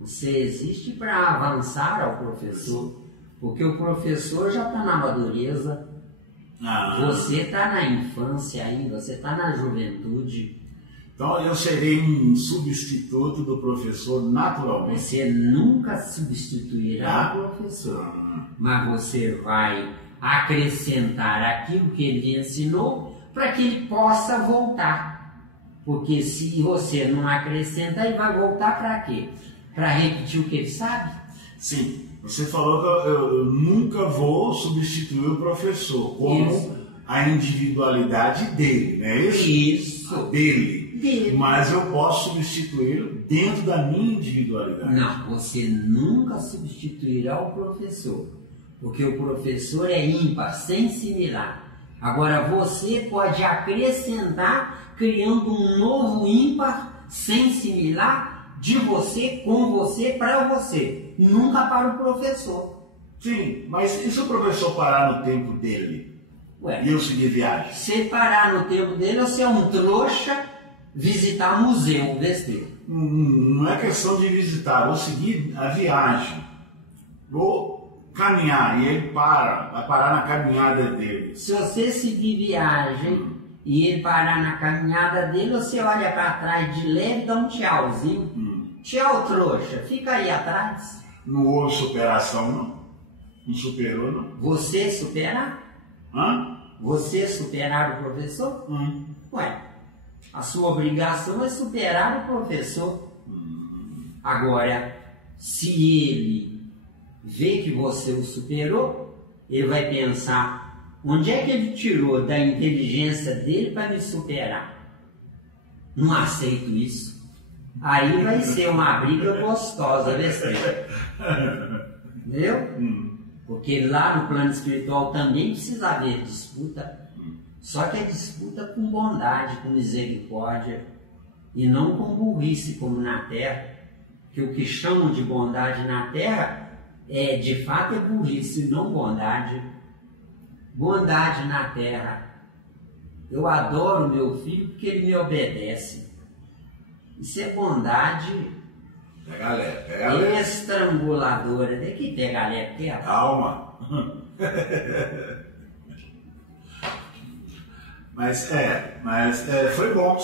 Você existe para avançar ao professor. Porque o professor já está na madureza. Você está na infância ainda, você está na juventude. Então eu serei um substituto do professor naturalmente. Você nunca substituirá o professor, mas você vai acrescentar aquilo que ele ensinou para que ele possa voltar. Porque se você não acrescentar, ele vai voltar para quê? Para repetir o que ele sabe? Sim, você falou que eu nunca vou substituir o professor, como a individualidade dele, não é isso? Isso. Dele. Mas eu posso substituí-lo dentro da minha individualidade. Não, você nunca substituirá o professor, porque o professor é ímpar, sem similar. Agora você pode acrescentar, criando um novo ímpar, sem similar, de você, com você, para você, nunca para o professor. Sim, mas e se o professor parar no tempo dele? E eu seguir viagem? Se parar no tempo dele, você é um trouxa, visitar museu, vestir. Não é questão de visitar, vou seguir a viagem. Vou caminhar e ele vai parar na caminhada dele. Se você seguir viagem e ele parar na caminhada dele, você olha para trás de leve e dá um tchauzinho. Tchau, trouxa, fica aí atrás. Não houve superação, não? Não superou, não? Você superar? Você superar o professor? A sua obrigação é superar o professor. Agora, se ele vê que você o superou, ele vai pensar, onde é que ele tirou da inteligência dele para me superar? Não aceito isso. Aí vai ser uma briga gostosa, besteira. Entendeu? Porque lá no plano espiritual também precisa haver disputa. Só que é disputa com bondade, com misericórdia, e não com burrice como na Terra. Que o que chamam de bondade na Terra de fato é burrice, não bondade. Bondade na Terra. Eu adoro meu filho porque ele me obedece. Isso é bondade pega leve. Estranguladora. Tem que pegar leve, calma. Mas foi bom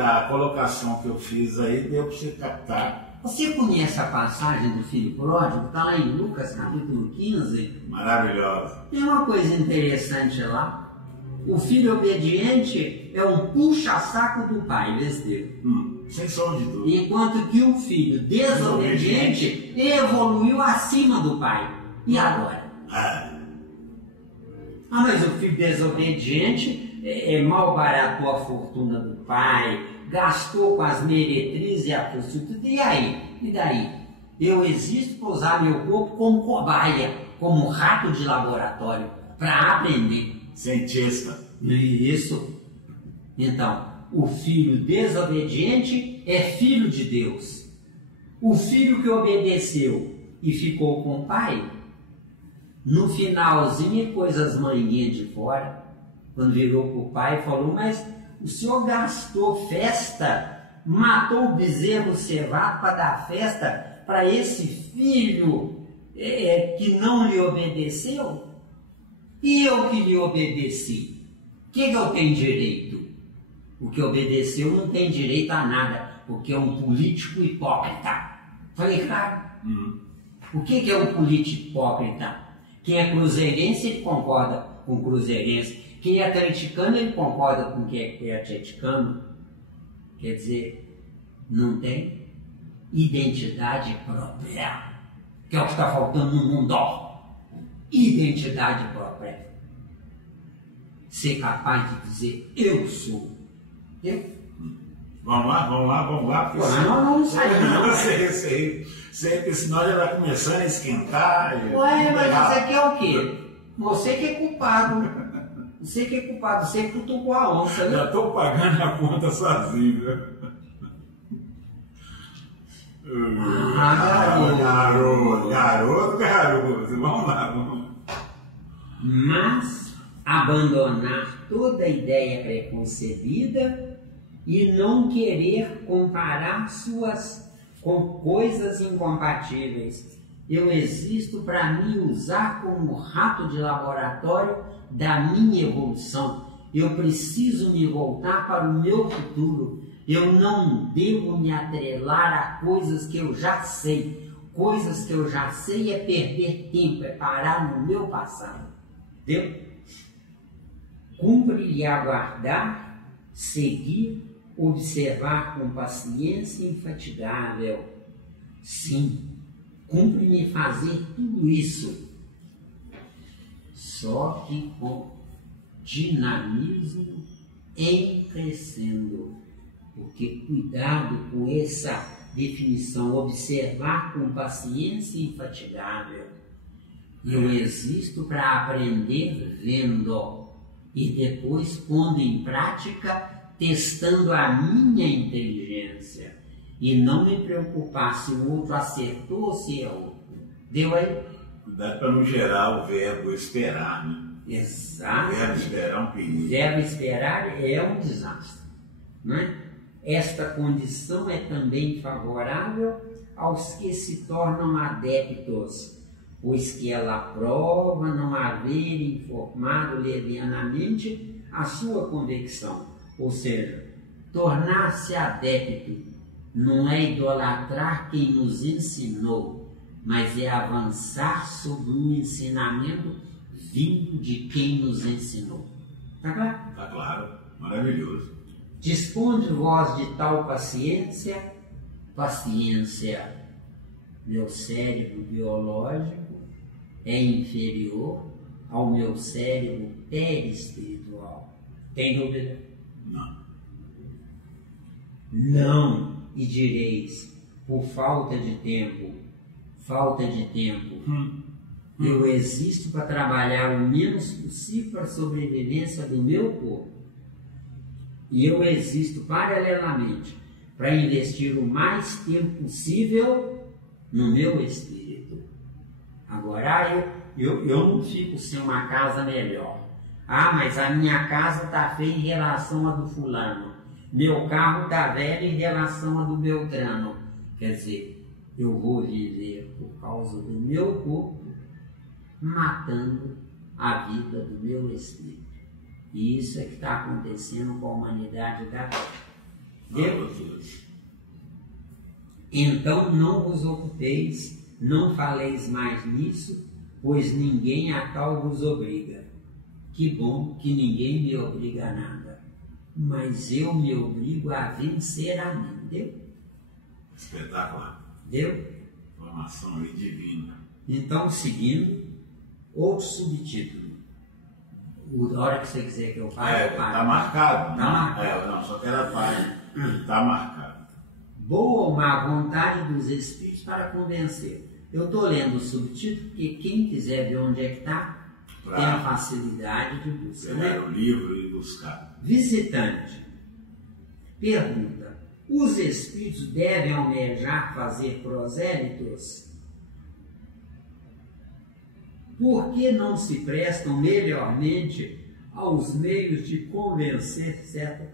a colocação que eu fiz aí, deu para você captar. Você conhece a passagem do filho pródigo? Está lá em Lucas, capítulo 15. Maravilhosa. Tem uma coisa interessante lá. O filho obediente é um puxa-saco do pai, vestiu. Sem som de dúvida. Enquanto que o filho desobediente evoluiu acima do pai. E agora? Ah, mas o filho desobediente malbaratou a fortuna do pai, gastou com as meretrizes e a prostituta. E aí? E daí? Eu existo para usar meu corpo como cobaia, como rato de laboratório, para aprender. Cientista. Isso. Então, o filho desobediente é filho de Deus. O filho que obedeceu e ficou com o pai, no finalzinho pôs as manguinhas de fora, quando virou para o pai e falou: mas o senhor gastou festa, matou o bezerro cevado para dar festa para esse filho que não lhe obedeceu? E eu que lhe obedeci, o que eu tenho direito? O que obedeceu não tem direito a nada, porque é um político hipócrita. Falei claro? O que é um político hipócrita? Quem é cruzeirense, ele concorda com cruzeirense. Quem é atleticano, ele concorda com quem é atleticano. Quer dizer, não tem identidade própria, que é o que está faltando no mundo. Identidade própria. Ser capaz de dizer: eu sou. Eu? Vamos lá. Não sai não. Sempre, senão já vai começando a esquentar. Ué, mas isso aqui é o quê? Você que é culpado. Você que é culpado, você que cutucou a onça, né? Já estou pagando a conta sozinho, né? Garoto. Vamos lá. Mas abandonar toda ideia preconcebida e não querer comparar suas com coisas incompatíveis. Eu existo para me usar como rato de laboratório da minha evolução. Eu preciso me voltar para o meu futuro. Eu não devo me atrelar a coisas que eu já sei. Coisas que eu já sei é perder tempo, é parar no meu passado. Entendeu? Cumpre-lhe aguardar, seguir, observar com paciência infatigável. Sim, cumpre-me fazer tudo isso, só que com dinamismo em crescendo. Porque cuidado com essa definição, observar com paciência infatigável. Eu existo para aprender vendo e depois pondo em prática, testando a minha inteligência e não me preocupar se o outro acertou ou se errou. Deu aí? Cuidado para não gerar o verbo esperar, né? Exato. O verbo esperar é um perigo. O verbo esperar é um desastre, não é? Esta condição é também favorável aos que se tornam adeptos, pois que ela prova não haver informado levianamente a sua convicção. Ou seja, tornar-se adepto não é idolatrar quem nos ensinou, mas é avançar sobre um ensinamento vindo de quem nos ensinou. Está claro? Está claro, maravilhoso. Disponde vós de tal paciência, meu cérebro biológico é inferior ao meu cérebro perispiritual. Tem dúvida? Não, e direis, por falta de tempo, eu existo para trabalhar o menos possível para a sobrevivência do meu corpo. E eu existo paralelamente para investir o mais tempo possível no meu espírito. Agora eu não fico sem uma casa melhor. Ah, mas a minha casa está feia em relação à do fulano. Meu carro está velho em relação à do Beltrano. Quer dizer, eu vou viver por causa do meu corpo, matando a vida do meu espírito. E isso é que está acontecendo com a humanidade da Deus. Então não vos ocupeis, não faleis mais nisso, pois ninguém a tal vos obriga. Que bom que ninguém me obriga a nada, mas eu me obrigo a vencer a mim. Deu? Espetacular. Deu? Informação aí divina. Então, seguindo, outro subtítulo. A hora que você quiser que eu pare, eu paro. Está marcado. Tá marcado. Não, só que ela para. Está marcado. Boa ou má vontade dos espíritos para convencer. Eu estou lendo o subtítulo, porque quem quiser ver onde é que está, tem a facilidade de buscar. Pegar o livro e buscar. Visitante. Pergunta. Os espíritos devem almejar fazer prosélitos? Por que não se prestam melhormente aos meios de convencer certas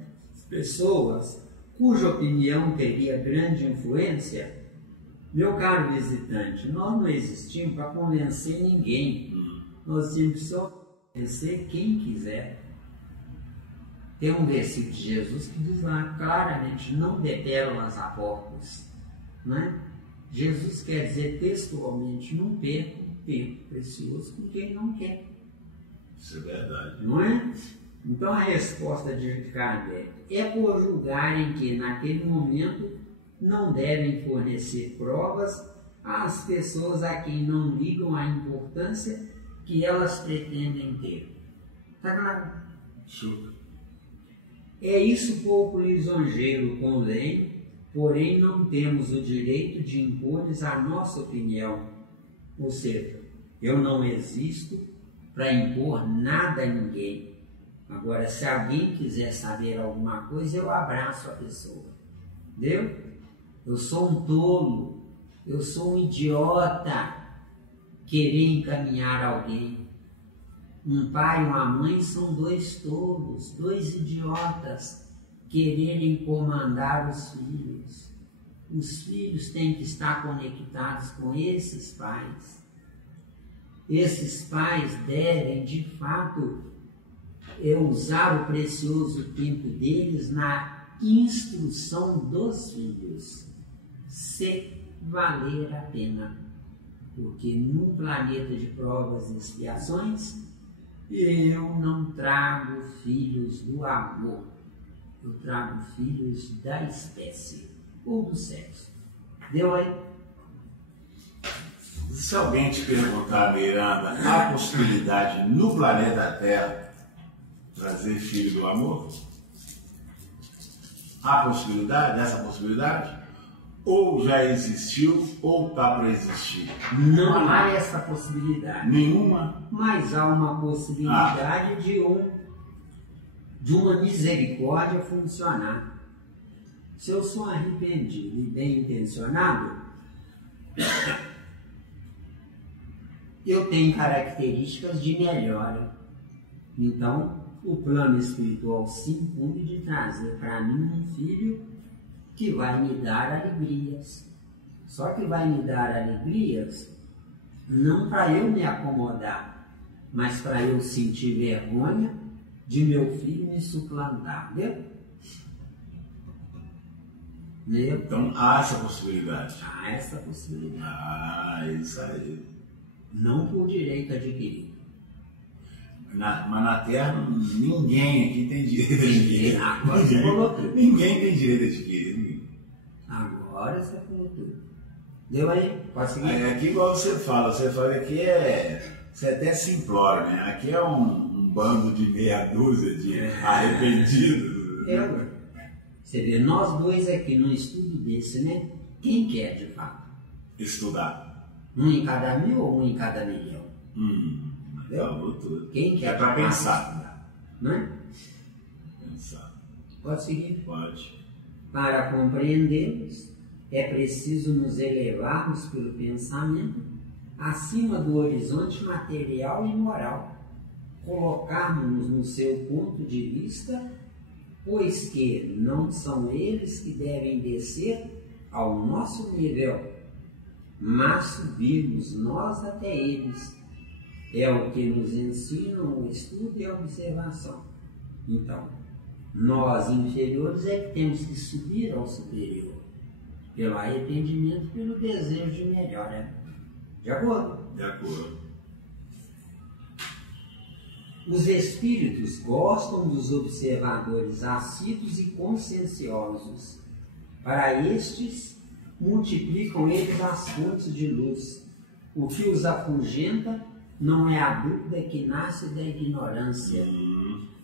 pessoas cuja opinião teria grande influência? Meu caro visitante, nós não existimos para convencer ninguém. Nós temos só convencer quem quiser. Tem um versículo de Jesus que diz lá claramente, não dê pérolas a porcos. Não é? Jesus quer dizer textualmente, não perca um tempo precioso com quem não quer. Isso é verdade. Não é? Então a resposta de Kardec é por julgarem que naquele momento não devem fornecer provas às pessoas a quem não ligam a importância que elas pretendem ter. Está claro? Super. É isso pouco lisonjeiro convém, porém não temos o direito de impor-lhes a nossa opinião. Ou seja, eu não existo para impor nada a ninguém. Agora, se alguém quiser saber alguma coisa, eu abraço a pessoa. Entendeu? Eu sou um tolo, eu sou um idiota querer encaminhar alguém. Um pai e uma mãe são dois tolos, dois idiotas quererem comandar os filhos. Os filhos têm que estar conectados com esses pais. Esses pais devem, de fato, usar o precioso tempo deles na instrução dos filhos, se valer a pena. Porque num planeta de provas e expiações, eu não trago filhos do amor, eu trago filhos da espécie ou do sexo. Deu aí? Se alguém te perguntar, Miranda, há possibilidade no planeta Terra trazer filho do amor? Há possibilidade, essa possibilidade? Ou já existiu, ou está para existir? Não há essa possibilidade. Nenhuma? Mas há uma possibilidade de uma misericórdia funcionar. Se eu sou arrependido e bem intencionado, eu tenho características de melhora. Então, o plano espiritual se incumbe de trazer para mim um filho que vai me dar alegrias. Só que vai me dar alegrias não para eu me acomodar, mas para eu sentir vergonha de meu filho me suplantar. Entendeu? Então há essa possibilidade. Há essa possibilidade. Ah, isso aí. Não por direito adquirido. Mas na Terra ninguém aqui tem direito adquirido. Agora você falou tudo. Ninguém tem direito adquirido. Agora você falou tudo. Deu aí? Pode seguir? Aqui igual você fala que você até se implora, né? Aqui é um bando de meia dúzia de arrependidos. Você vê, nós dois aqui num estudo desse, né? Quem quer de fato? Estudar. Um em cada 1000 ou um em cada milhão? Falou tudo. Quem quer é para pensar. Estudar, não é? Pensar. Pode seguir? Pode. Para compreendê-los, é preciso nos elevarmos pelo pensamento acima do horizonte material e moral, colocarmos-nos no seu ponto de vista, pois que não são eles que devem descer ao nosso nível, mas subirmos nós até eles. É o que nos ensinam o estudo e a observação. Então, nós inferiores é que temos que subir ao superior, pelo arrependimento, pelo desejo de melhora. De acordo? De acordo. Os espíritos gostam dos observadores assíduos e conscienciosos. Para estes, multiplicam eles as fontes de luz, o que os afugenta não é a dúvida que nasce da ignorância.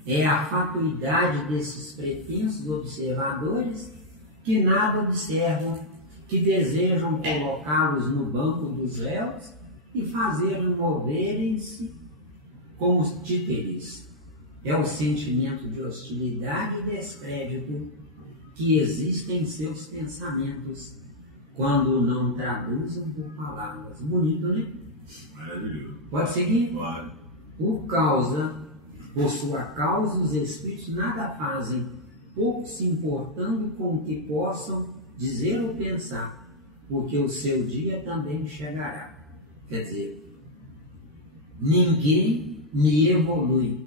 É a fatuidade desses pretensos observadores que nada observam, que desejam colocá-los no banco dos réus e fazê-los moverem-se como títeres. É o sentimento de hostilidade e descrédito que existe em seus pensamentos quando não traduzem por palavras. Bonito, né? Maravilhoso. Pode seguir? Pode. Por sua causa, os espíritos nada fazem, pouco se importando com o que possam dizer ou pensar, porque o seu dia também chegará. Quer dizer, ninguém me evolui.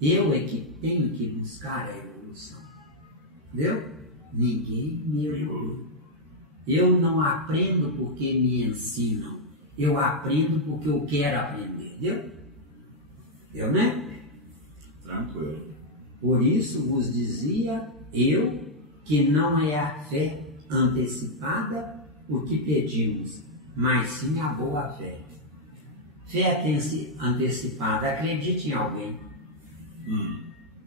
Eu é que tenho que buscar a evolução. Entendeu? Ninguém me evolui. Eu não aprendo porque me ensinam. Eu aprendo porque eu quero aprender. Entendeu? Eu, né? Tranquilo. Por isso vos dizia eu que não é a fé antecipada o que pedimos, mas sim a boa fé. Fé antecipada, acredite em alguém.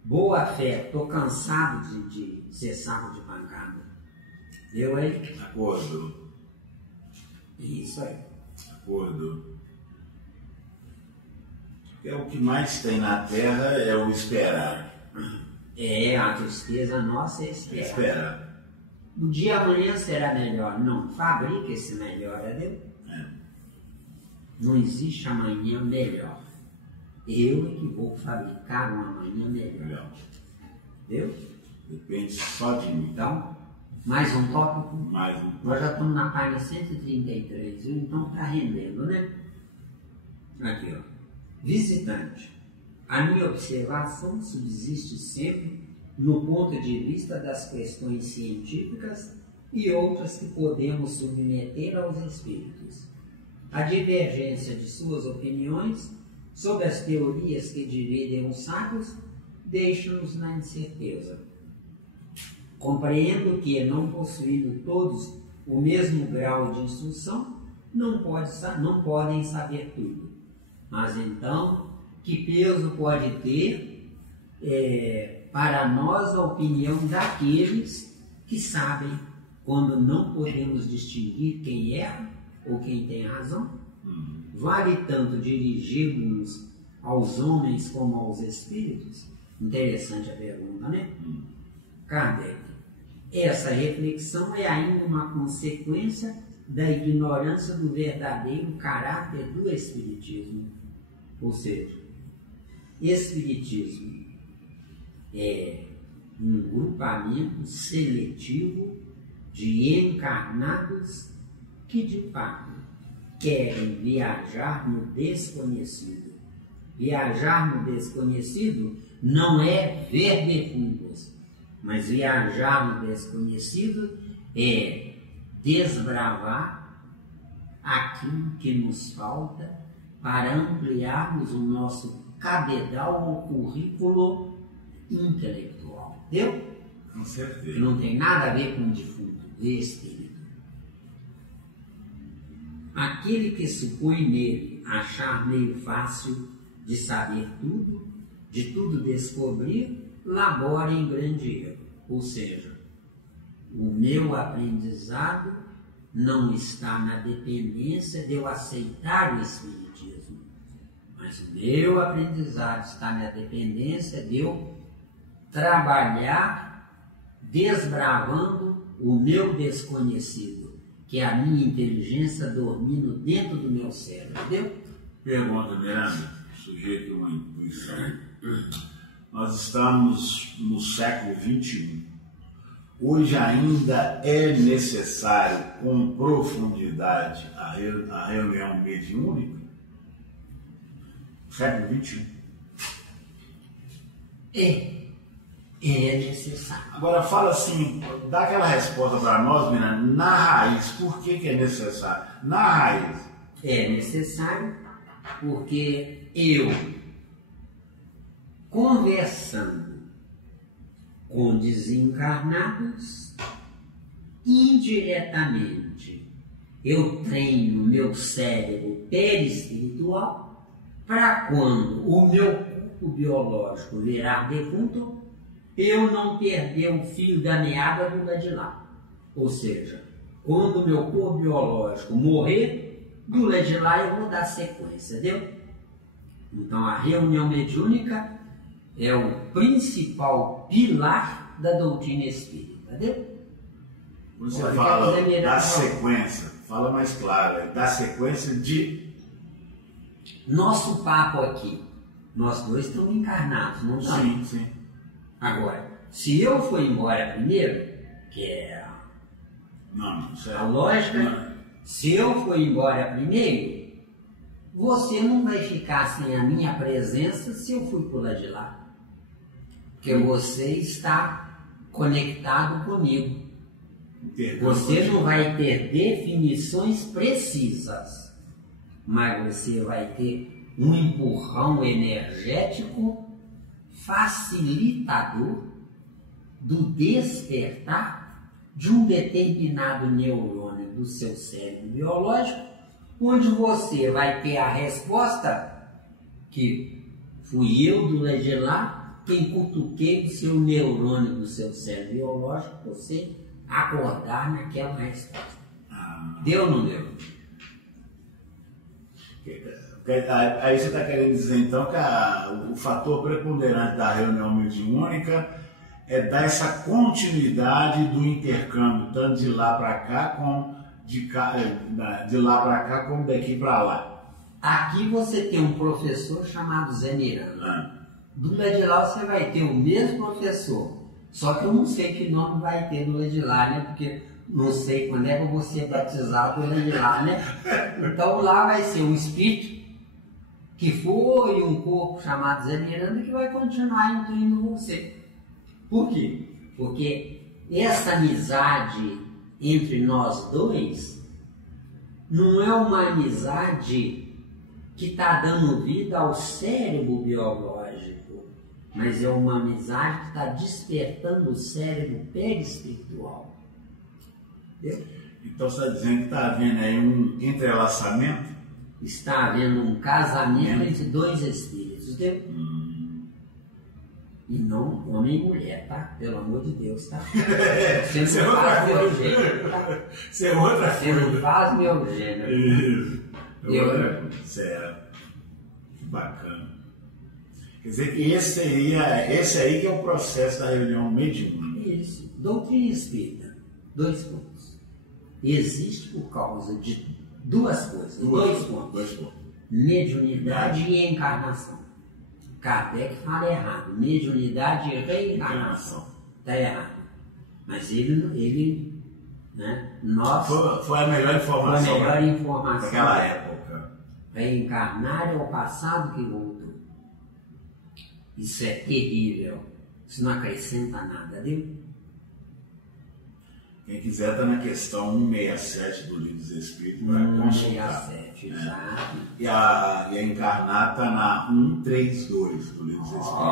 Boa fé, estou cansado de ser saco de pancada. Eu aí? Acordo. Isso aí. Acordo. É o que mais tem na Terra é o esperar. É, a tristeza nossa é esperar. Esperar. O dia amanhã será melhor. Não, fabrica esse melhor, entendeu? Não existe amanhã melhor. Eu é que vou fabricar um amanhã melhor. Entendeu? Depende só de mim. Então, mais um tópico? Mais um. Nós já estamos na página 133, viu? Então está rendendo, né? Aqui, ó. Visitante. A minha observação subsiste sempre no ponto de vista das questões científicas e outras que podemos submeter aos espíritos. A divergência de suas opiniões sobre as teorias que dividem os sábios deixa-nos na incerteza. Compreendo que, não possuindo todos o mesmo grau de instrução, não podem saber tudo. Mas então, que peso pode ter para nós a opinião daqueles que sabem, quando não podemos distinguir quem erra ou quem tem razão? Vale tanto dirigirmos aos homens como aos espíritos? Interessante a pergunta, né? Kardec. Essa reflexão é ainda uma consequência da ignorância do verdadeiro caráter do Espiritismo. Ou seja, Espiritismo é um grupamento seletivo de encarnados que, de fato, querem viajar no desconhecido. Viajar no desconhecido não é ver defuntos, mas viajar no desconhecido é desbravar aquilo que nos falta para ampliarmos o nosso cabedal ou currículo intelectual. Entendeu? Com certeza. Que não tem nada a ver com o defunto, ver espírito. Aquele que supõe nele achar meio fácil de saber tudo, de tudo descobrir, labora em grande erro. Ou seja, o meu aprendizado não está na dependência de eu aceitar o Espiritismo, mas o meu aprendizado está na dependência de eu trabalhar desbravando o meu desconhecido, que é a minha inteligência dormindo dentro do meu cérebro, entendeu? Pergunta, Miranda, sujeito uma intuição. Nós estamos no século XXI. Hoje ainda é necessário, com profundidade, a reunião mediúnica? Século XXI. É necessário. Agora fala assim, dá aquela resposta para nós, Miranda, na raiz, por que é necessário? Na raiz. É necessário porque eu, conversando com desencarnados, indiretamente eu treino meu cérebro perispiritual para quando o meu corpo biológico virar defunto, eu não perder o fio da meada do lado de lá. Ou seja, quando o meu corpo biológico morrer, do lado de lá eu vou dar sequência, entendeu? Então a reunião mediúnica é o principal pilar da doutrina espírita, entendeu? Você fala da sequência, fala mais claro, é da sequência de... Nosso papo aqui, nós dois estamos encarnados, não estamos? Sim, sim. Agora, se eu for embora primeiro, que é a lógica, não. Se eu for embora primeiro, você não vai ficar sem a minha presença se eu fui por lá de lá. Porque você está conectado comigo. Você não vai ter definições precisas, mas você vai ter um empurrão energético facilitador do despertar de um determinado neurônio do seu cérebro biológico, onde você vai ter a resposta que fui eu do lado de lá quem cutuquei o seu neurônio do seu cérebro biológico, você acordar naquela resposta. Deu ou não deu? Aí você está querendo dizer então que o fator preponderante da reunião mediúnica é dar essa continuidade do intercâmbio, tanto de lá para cá, como de lá para cá, como daqui para lá. Aqui você tem um professor chamado Zé Miranda. Do lado de lá você vai ter o mesmo professor. Só que eu não sei que nome vai ter do lado de lá, né? Porque não sei quando é que eu vou ser batizado do lado de lá, né? Então lá vai ser um espírito que foi um corpo chamado Zé Miranda que vai continuar intuindo você. Por quê? Porque essa amizade entre nós dois não é uma amizade que está dando vida ao cérebro biológico, mas é uma amizade que está despertando o cérebro perispiritual. Entendeu? Então você está dizendo que está havendo aí um entrelaçamento? Está havendo um casamento entre dois espíritos, entendeu? E não homem e mulher, tá? Pelo amor de Deus, tá? Você não faz meu gênero, tá? Você é outra Você não faz meu gênero. Certo. Que bacana. Quer dizer que esse aí que é o processo da reunião mediúnica. Isso. Doutrina espírita. 2 pontos. Existe por causa de duas coisas. Dois pontos. Mediunidade e encarnação. Kardec fala errado. Mediunidade e reencarnação. Está errado. Mas ele né, nós... Foi a melhor informação. Foi a melhor informação. Naquela época. Reencarnar é o passado que voltou. Isso é terrível. Isso não acrescenta nada, viu? Quem quiser está na questão 167 do Livro dos Espíritos para consultar. 167, exato. E a encarnar está na 132 do Livro dos Espíritos.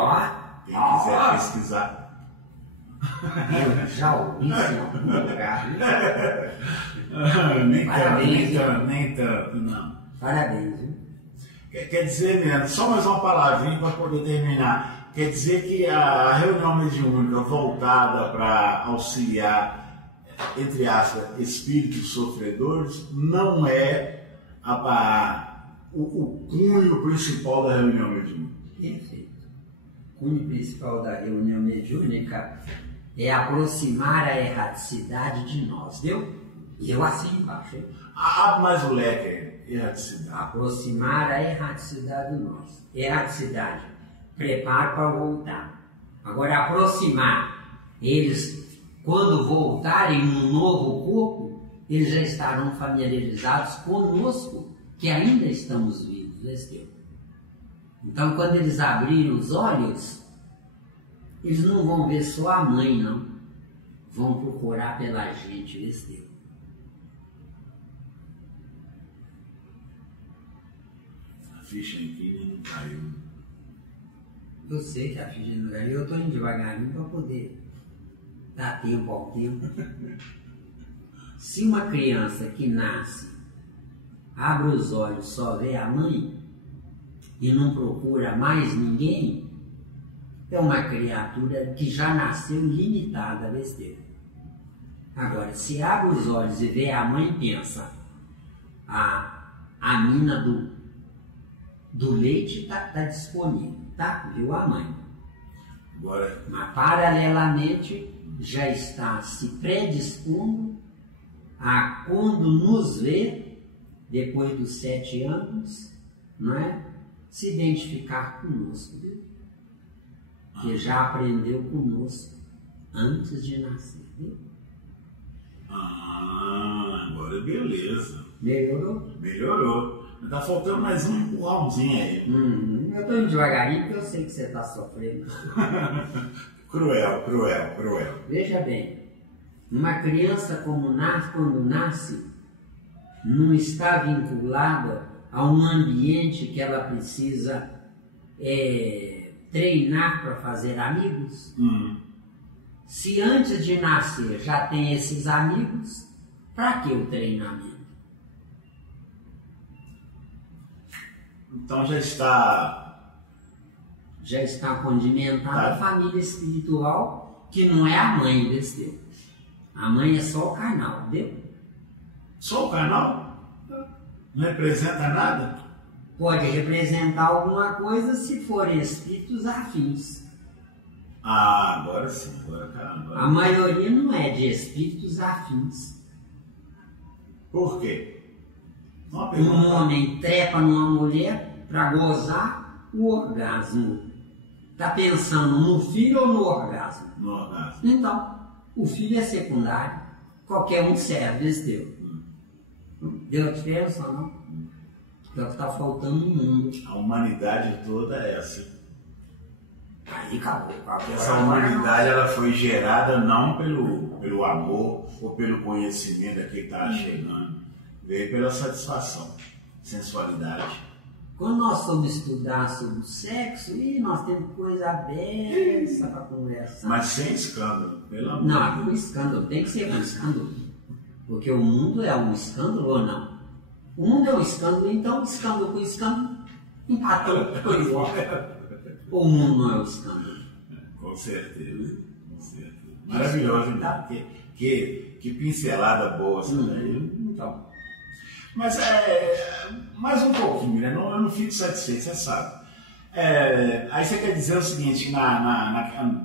Quem quiser pesquisar. Eu já ouvi isso em algum lugar. Nem tanto, não. Parabéns, viu? Quer dizer, Neto, só mais uma palavrinha para poder terminar. Quer dizer que a reunião mediúnica voltada para auxiliar, entre aspas, espíritos sofredores, não é o cunho principal da reunião mediúnica. Perfeito. O cunho principal da reunião mediúnica é aproximar a erraticidade de nós, viu? E eu assim embaixo. Abre mais o leque, erraticidade. Aproximar a erraticidade de nós. Erraticidade. Preparo para voltar. Agora, aproximar. Eles, quando voltarem no novo corpo, eles já estarão familiarizados conosco, que ainda estamos vivos nesse tempo. Então, quando eles abrirem os olhos, eles não vão ver só a mãe, não. Vão procurar pela gente nesse tempo. A ficha aqui não caiu. Eu sei que a ficha não caiu, eu estou indo devagarinho para poder dar tempo ao tempo. Se uma criança que nasce abre os olhos só vê a mãe, e não procura mais ninguém, é uma criatura que já nasceu limitada a besteira. Agora, se abre os olhos e vê a mãe e pensa, a mina do leite está disponível, tá? Viu a mãe. Agora, mas paralelamente já está se predispondo a, quando nos vê, depois dos 7 anos, não é? Se identificar conosco, viu? Que já aprendeu conosco antes de nascer, viu? Agora beleza. Melhorou? Melhorou. Tá faltando mais um empurrãozinho aí. Eu estou indo devagarinho porque eu sei que você está sofrendo. Cruel, cruel, cruel. Veja bem, uma criança quando nasce, não está vinculada a um ambiente que ela precisa treinar para fazer amigos. Se antes de nascer já tem esses amigos, para que o treinamento? Então já está condimentada a família espiritual, que não é a mãe desse Deus. A mãe é só o canal, entendeu? Só o canal? Não representa nada? Pode representar alguma coisa se forem espíritos afins. Agora sim, agora. A maioria não é de espíritos afins. Por quê? Um homem trepa numa mulher para gozar o orgasmo. Está pensando no filho ou no orgasmo? No orgasmo. Então, o filho é secundário. Qualquer um serve, esse Deus. Deu diferença ou não? É o que está faltando no mundo. A humanidade toda é assim. Aí acabou. Essa humanidade ela foi gerada não pelo amor ou pelo conhecimento a que está chegando. Veio pela satisfação, sensualidade. Quando nós formos estudar sobre o sexo, nós temos coisa aberta para conversar. Mas sem escândalo, pelo amor. Não, com escândalo, tem que ser com escândalo. Porque o mundo é um escândalo ou não? O mundo é um escândalo, então escândalo com escândalo empatou, ficou igual. O mundo não é um escândalo. Com certeza, com certeza. Maravilhoso, então. Que pincelada boa essa daí. Então. Mas mais um pouquinho, né? Eu não fico satisfeito, você sabe. Aí você quer dizer o seguinte,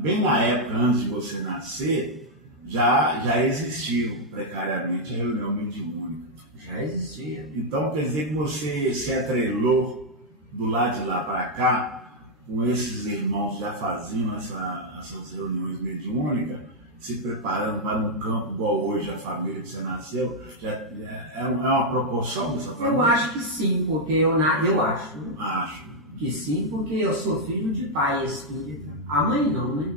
bem na época antes de você nascer, já existiu precariamente a reunião mediúnica. Já existia. Então quer dizer que você se atrelou do lado de lá para cá, com esses irmãos já faziam essas reuniões mediúnicas, se preparando para um campo igual hoje, a família que você nasceu, já é uma proporção dessa família? Eu acho que sim, porque eu acho. Acho. Que sim, porque eu sou filho de pai espírita. A mãe não, né?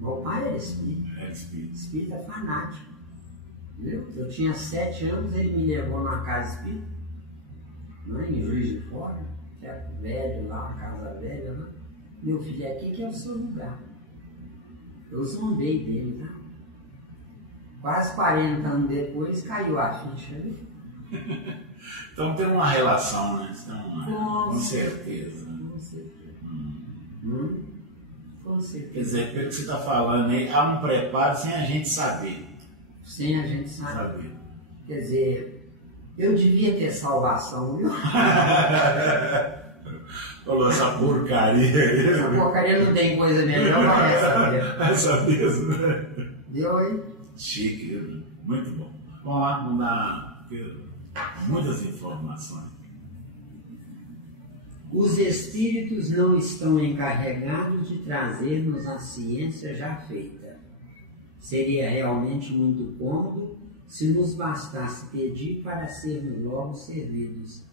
Meu pai era espírita. É espírita. Espírita fanático. Entendeu? Eu tinha 7 anos, ele me levou numa casa espírita, né? Em Juiz de Fora, que é velho lá, uma casa velha, né? Meu filho, aqui que é o seu lugar. Eu zombei dele, tá? Quase 40 anos depois caiu a ficha ali. Então tem uma relação, né? Com certeza. Com certeza. Com certeza. Quer dizer, pelo que você está falando aí, há um preparo sem a gente saber. Sem a gente saber. Quer dizer, eu devia ter salvação, viu? Falou essa porcaria aí. Essa porcaria não tem coisa melhor, mas essa mesmo, né? Deu aí? Chique, muito bom. Vamos lá, vamos dar muitas informações. Os espíritos não estão encarregados de trazer-nos a ciência já feita. Seria realmente muito cômodo se nos bastasse pedir para sermos logo servidos,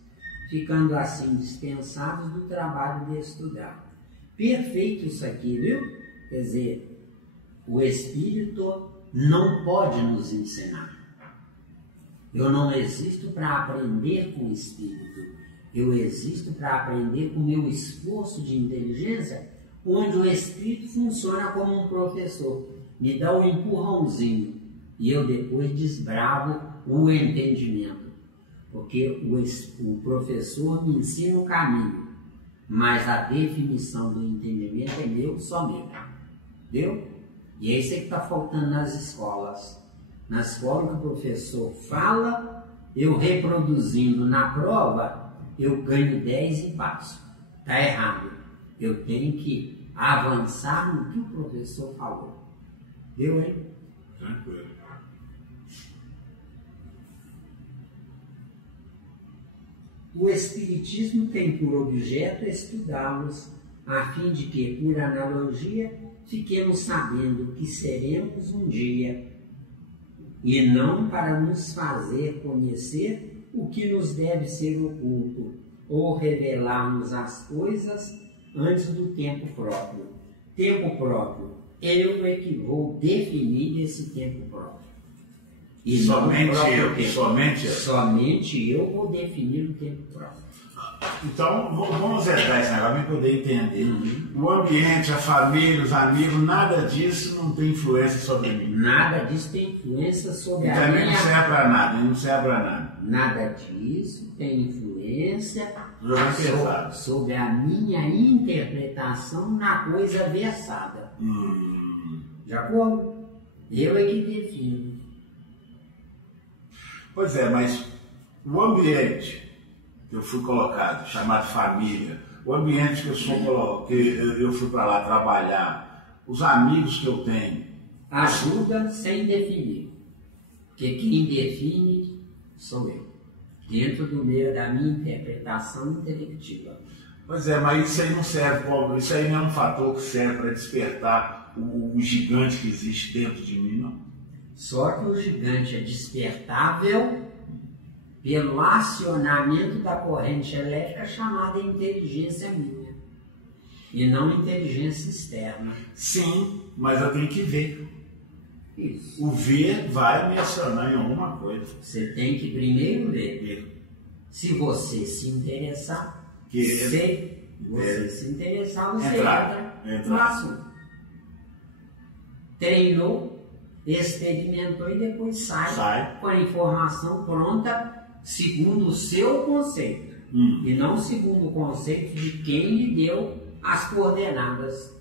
ficando assim dispensados do trabalho de estudar. Perfeito isso aqui, viu? Quer dizer, o Espírito não pode nos ensinar. Eu não existo para aprender com o Espírito. Eu existo para aprender com o meu esforço de inteligência, onde o Espírito funciona como um professor. Me dá um empurrãozinho e eu depois desbravo o entendimento. Porque o professor me ensina o caminho, mas a definição do entendimento é meu, só meu. Entendeu? E é isso aí que está faltando nas escolas. Na escola que o professor fala, eu reproduzindo na prova, eu ganho 10 e passo. Está errado. Eu tenho que avançar no que o professor falou. Deu, hein? Tranquilo. O Espiritismo tem por objeto estudá-los, a fim de que, por analogia, fiquemos sabendo que seremos um dia, e não para nos fazer conhecer o que nos deve ser oculto, ou revelarmos as coisas antes do tempo próprio. Tempo próprio, eu é que vou definir esse tempo próprio. E somente eu, tempo. Somente eu vou definir o tempo próprio. Então, vamos entrar esse negócio para poder entender. O ambiente, a família, os amigos, nada disso não tem influência sobre mim. Nada disso tem influência sobre a minha... não serve para nada, não serve para nada. Nada disso tem influência sobre a minha interpretação na coisa versada. De acordo? Eu é que defino. Pois é, mas o ambiente que eu fui colocado, chamado família, o ambiente que eu fui para lá trabalhar, os amigos que eu tenho... Ajuda sem definir. Porque quem define sou eu. Dentro da minha interpretação intelectiva. Pois é, mas isso aí não serve, isso aí não é um fator que serve para despertar o gigante que existe dentro de mim, não. Só que o gigante é despertável pelo acionamento da corrente elétrica chamada inteligência minha, e não inteligência externa. Sim, mas eu tenho que ver. Isso. O ver vai me acionar em alguma coisa. Você tem que primeiro ver. Se você se interessar, você entra no assunto. Treinou, experimentou e depois sai com a informação pronta segundo o seu conceito e não segundo o conceito de quem lhe deu as coordenadas.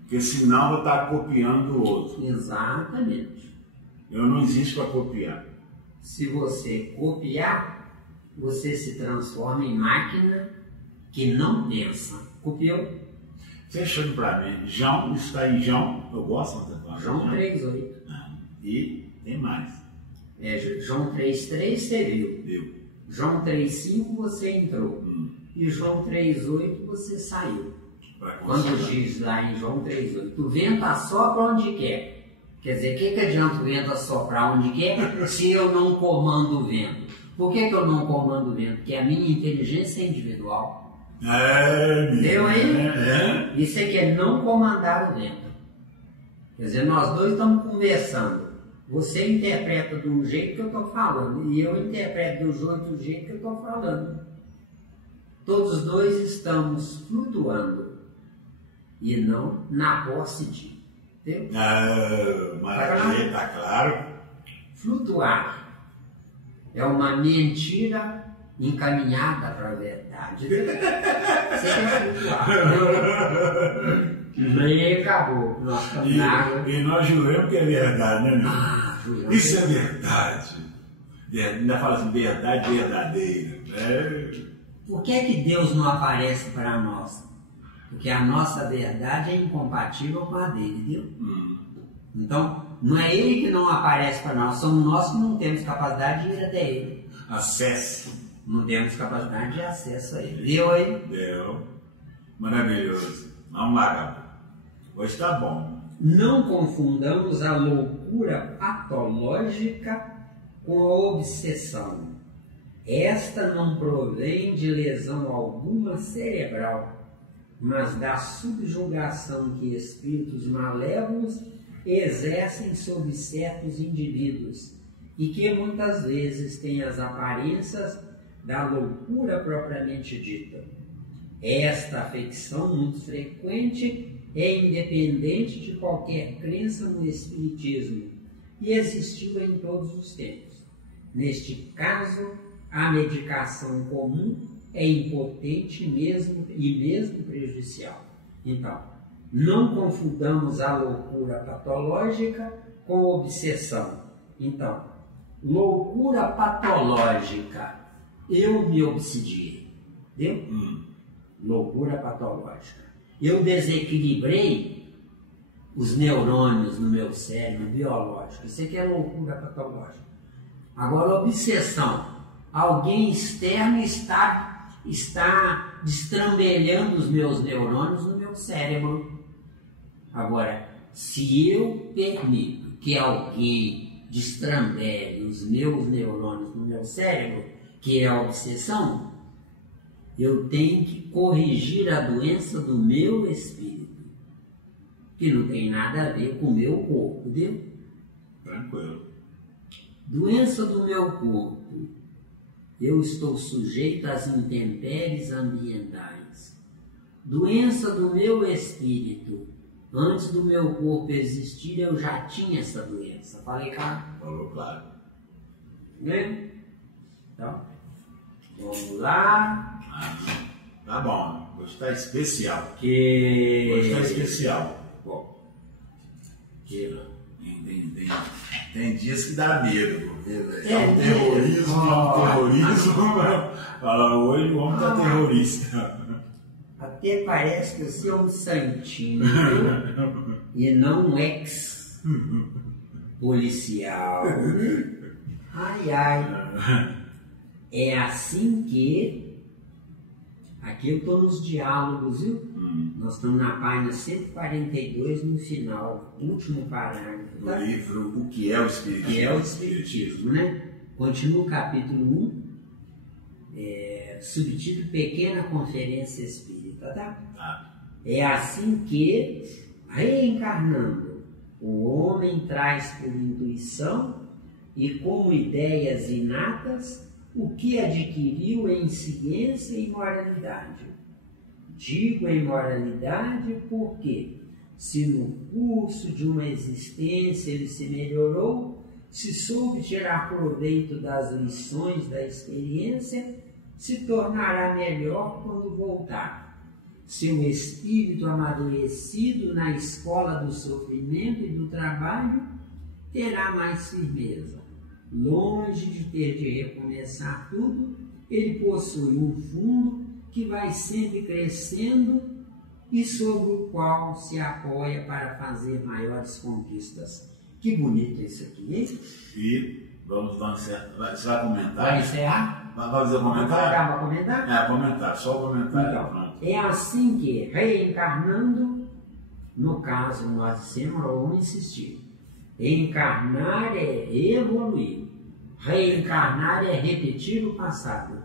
Porque senão eu vou estar copiando o outro. Exatamente. Eu não existo para copiar. Se você copiar, você se transforma em máquina que não pensa. Copiou? Fechando para mim. João está em João. Eu gosto de falar. João 3,8. E tem mais. João 3,3 você viu. João 3,5 você entrou. E João 3,8 você saiu. Quando diz lá em João 3,8, o vento assopra onde quer. Quer dizer, o que adianta o vento assoprar onde quer se eu não comando o vento? Por que eu não comando o vento? Porque a minha inteligência é individual. Entendeu aí? Isso aqui é não comandar o vento. Quer dizer, nós dois estamos conversando. Você interpreta de um jeito que eu estou falando e eu interpreto do jeito que eu estou falando. Todos os dois estamos flutuando e não na posse de. Entendeu? Maravilha, está claro. Flutuar é uma mentira encaminhada para a verdade. Você quer flutuar. E aí acabou. E nós juramos que é verdade, né, meu? Isso é verdade. Ainda fala assim, verdade verdadeira. Por que Deus não aparece para nós? Porque a nossa verdade é incompatível com a dele, viu? Então, não é ele que não aparece para nós, somos nós que não temos capacidade de ir até ele. Acesso. Não temos capacidade de acesso a ele. Viu aí? Deu. Maravilhoso. Vamos lá, Gabriel. Hoje está bom. Não confundamos a loucura patológica com a obsessão. Esta não provém de lesão alguma cerebral, mas da subjugação que espíritos malévolos exercem sobre certos indivíduos e que muitas vezes têm as aparências da loucura propriamente dita. Esta afecção muito frequente é independente de qualquer crença no espiritismo e existiu em todos os tempos. Neste caso, a medicação comum é impotente e mesmo prejudicial. Então, não confundamos a loucura patológica com obsessão. Então, loucura patológica, eu me obsidiei. Entendeu? Loucura patológica. Eu desequilibrei os neurônios no meu cérebro biológico. Isso aqui é loucura patológica. Agora, obsessão. Alguém externo está destrambelhando os meus neurônios no meu cérebro. Agora, se eu permito que alguém destrambele os meus neurônios no meu cérebro, que é a obsessão, eu tenho que corrigir a doença do meu espírito, que não tem nada a ver com o meu corpo, entendeu? Tranquilo. Doença do meu corpo. Eu estou sujeito às intempéries ambientais. Doença do meu espírito. Antes do meu corpo existir, eu já tinha essa doença. Falei claro? Falou claro. Né? Então, vamos lá. Tá bom. Hoje está especial. Que... Hoje está especial. Bom. Tem dias que dá medo. É um terrorismo. Fala, hoje o homem está terrorista. Até parece que eu sou um santinho e não um ex-policial. Ai, ai. É assim que... Aqui eu estou nos diálogos, viu? Nós estamos na página 142, no final, último parágrafo. No livro O que é o Espiritismo? Que é o Espiritismo, né? Continua o capítulo 1, subtítulo Pequena Conferência Espírita, tá? É assim que, reencarnando, o homem traz por intuição e como ideias inatas o que adquiriu em ciência e moralidade. Digo em moralidade porque, se no curso de uma existência ele se melhorou, se soube tirar proveito das lições da experiência, se tornará melhor quando voltar. Seu espírito amadurecido na escola do sofrimento e do trabalho terá mais firmeza. Longe de ter de recomeçar tudo, ele possui um fundo que vai sempre crescendo e sobre o qual se apoia para fazer maiores conquistas. Que bonito isso aqui, hein? E vamos dar um certo... Você vai comentar? Vai encerrar? Vai fazer o comentário? Vai dar para comentar? Comentar, só o comentário. Então, pronto. é assim que, reencarnando, no caso nós dissemos, vamos insistir, encarnar é evoluir, reencarnar é repetir o passado.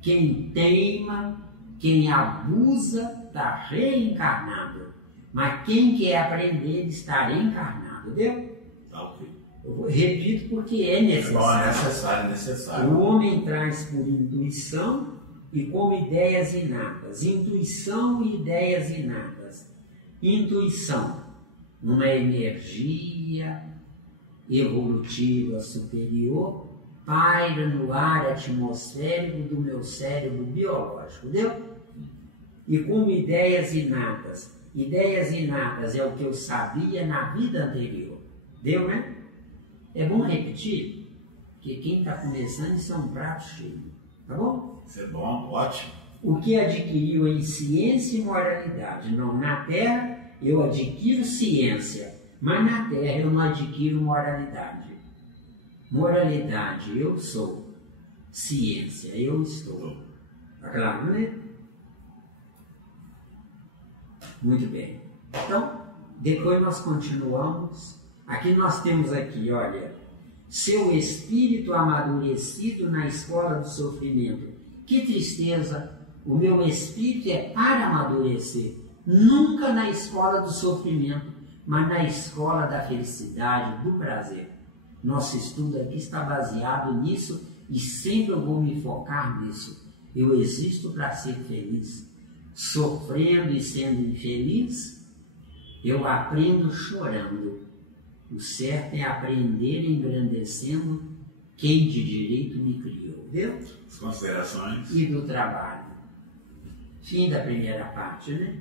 Quem teima, quem abusa, está reencarnado. Mas quem quer aprender está encarnado, entendeu? Tá ok. Eu repito porque é necessário. É necessário. O homem traz por intuição e como ideias inatas. Intuição e ideias inatas. Intuição, uma energia evolutiva superior, paira no ar atmosférico do meu cérebro biológico, entendeu? E como ideias inatas. Ideias inatas é o que eu sabia na vida anterior. Deu, né? É bom repetir, porque quem está começando isso é um prato cheio. Tá bom? Isso é bom, ótimo. O que adquiriu em ciência e moralidade. Não, na Terra eu adquiro ciência, mas na Terra eu não adquiro moralidade. Moralidade, eu sou. Ciência, eu estou. Tá claro, né? Muito bem. Então, depois nós continuamos. Aqui nós temos aqui, olha, seu espírito amadurecido na escola do sofrimento. Que tristeza! O meu espírito é para amadurecer. Nunca na escola do sofrimento, mas na escola da felicidade, do prazer. Nosso estudo aqui está baseado nisso e sempre eu vou me focar nisso. Eu existo para ser feliz. Sofrendo e sendo infeliz, eu aprendo chorando. O certo é aprender engrandecendo quem de direito me criou. Viu? As considerações. E do trabalho. Fim da primeira parte, né?